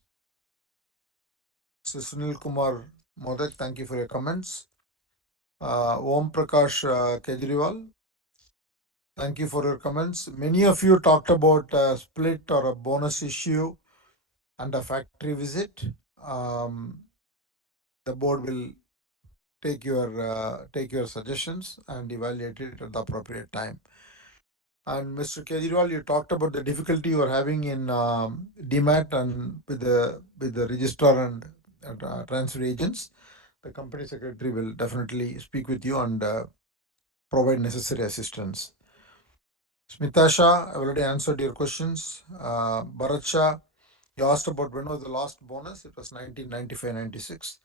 So Sunil Kumar Modak, thank you for your comments. Om Prakash Kejriwal, thank you for your comments. Many of you talked about a split or a bonus issue and a factory visit. The board will take your suggestions and evaluate it at the appropriate time. And Mr. Kejriwal, you talked about the difficulty you are having in DMAT and with the registrar and transfer agents. The company secretary will definitely speak with you and provide necessary assistance. Smita Shah, I already answered your questions. Bharat Shah, you asked about when was the last bonus. It was 1995-96.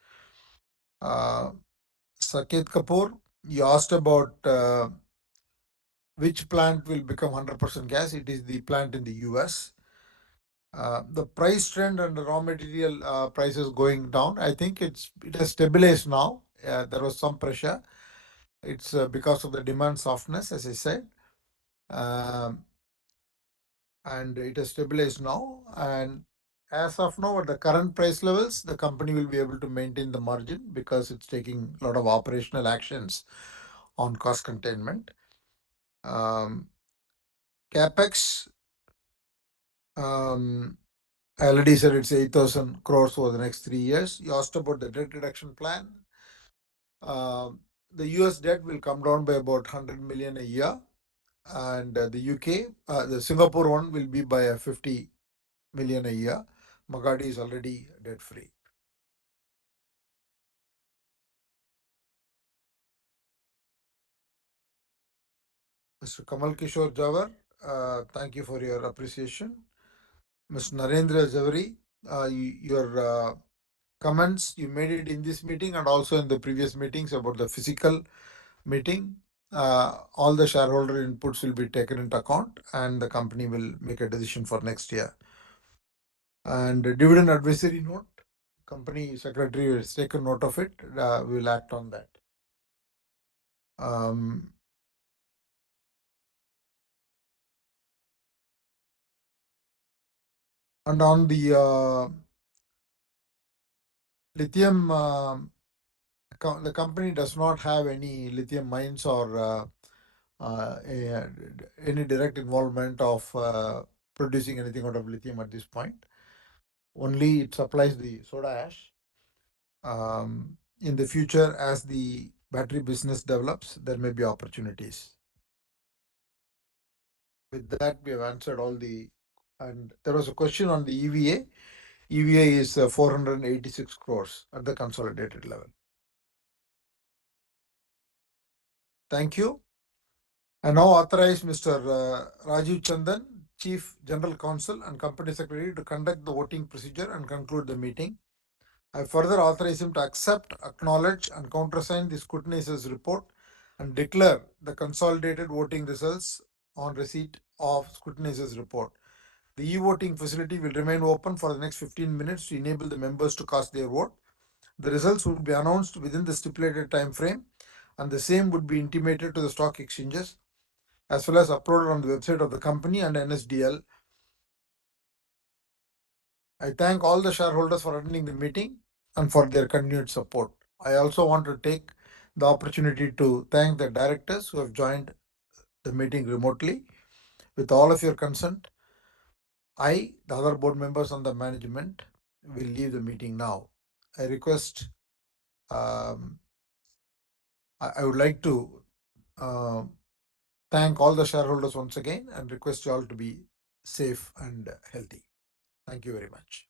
Saket Kapoor, you asked about which plant will become 100% gas. It is the plant in the US. The price trend and the raw material prices going down. I think it has stabilized now. There was some pressure. It's because of the demand softness, as I said. And it has stabilized now. And as of now, at the current price levels, the company will be able to maintain the margin because it's taking a lot of operational actions on cost containment. CapEx, I already said it's 8,000 crores over the next 3 years. You asked about the debt reduction plan. The US debt will come down by about 100 million a year. And the UK, the Singapore one will be by 50 million a year. Magadi is already debt free. Mr. Kamal Kishore Jawar, thank you for your appreciation. Mr. Narendra Zaveri, your comments. You made it in this meeting and also in the previous meetings about the physical meeting. All the shareholder inputs will be taken into account and the company will make a decision for next year. And dividend advisory note, company secretary has taken note of it. We will act on that. And on the lithium, the company does not have any lithium mines or any direct involvement of producing anything out of lithium at this point. Only it supplies the soda ash. In the future, as the battery business develops, there may be opportunities. With that, we have answered all the, and there was a question on the EVA. EVA is 486 crores at the consolidated level. Thank you. I now authorize Mr. Rajiv Chandan, Chief General Counsel and Company Secretary, to conduct the voting procedure and conclude the meeting. I further authorize him to accept, acknowledge, and countersign the scrutinizer's report and declare the consolidated voting results on receipt of scrutinizer's report. The e-voting facility will remain open for the next 15 minutes to enable the members to cast their vote. The results will be announced within the stipulated time frame, and the same would be intimated to the stock exchanges as well as uploaded on the website of the company and NSDL. I thank all the shareholders for attending the meeting and for their continued support. I also want to take the opportunity to thank the directors who have joined the meeting remotely. With all of your consent, I, the other board members and the management, will leave the meeting now. I request, I would like to thank all the shareholders once again and request you all to be safe and healthy. Thank you very much.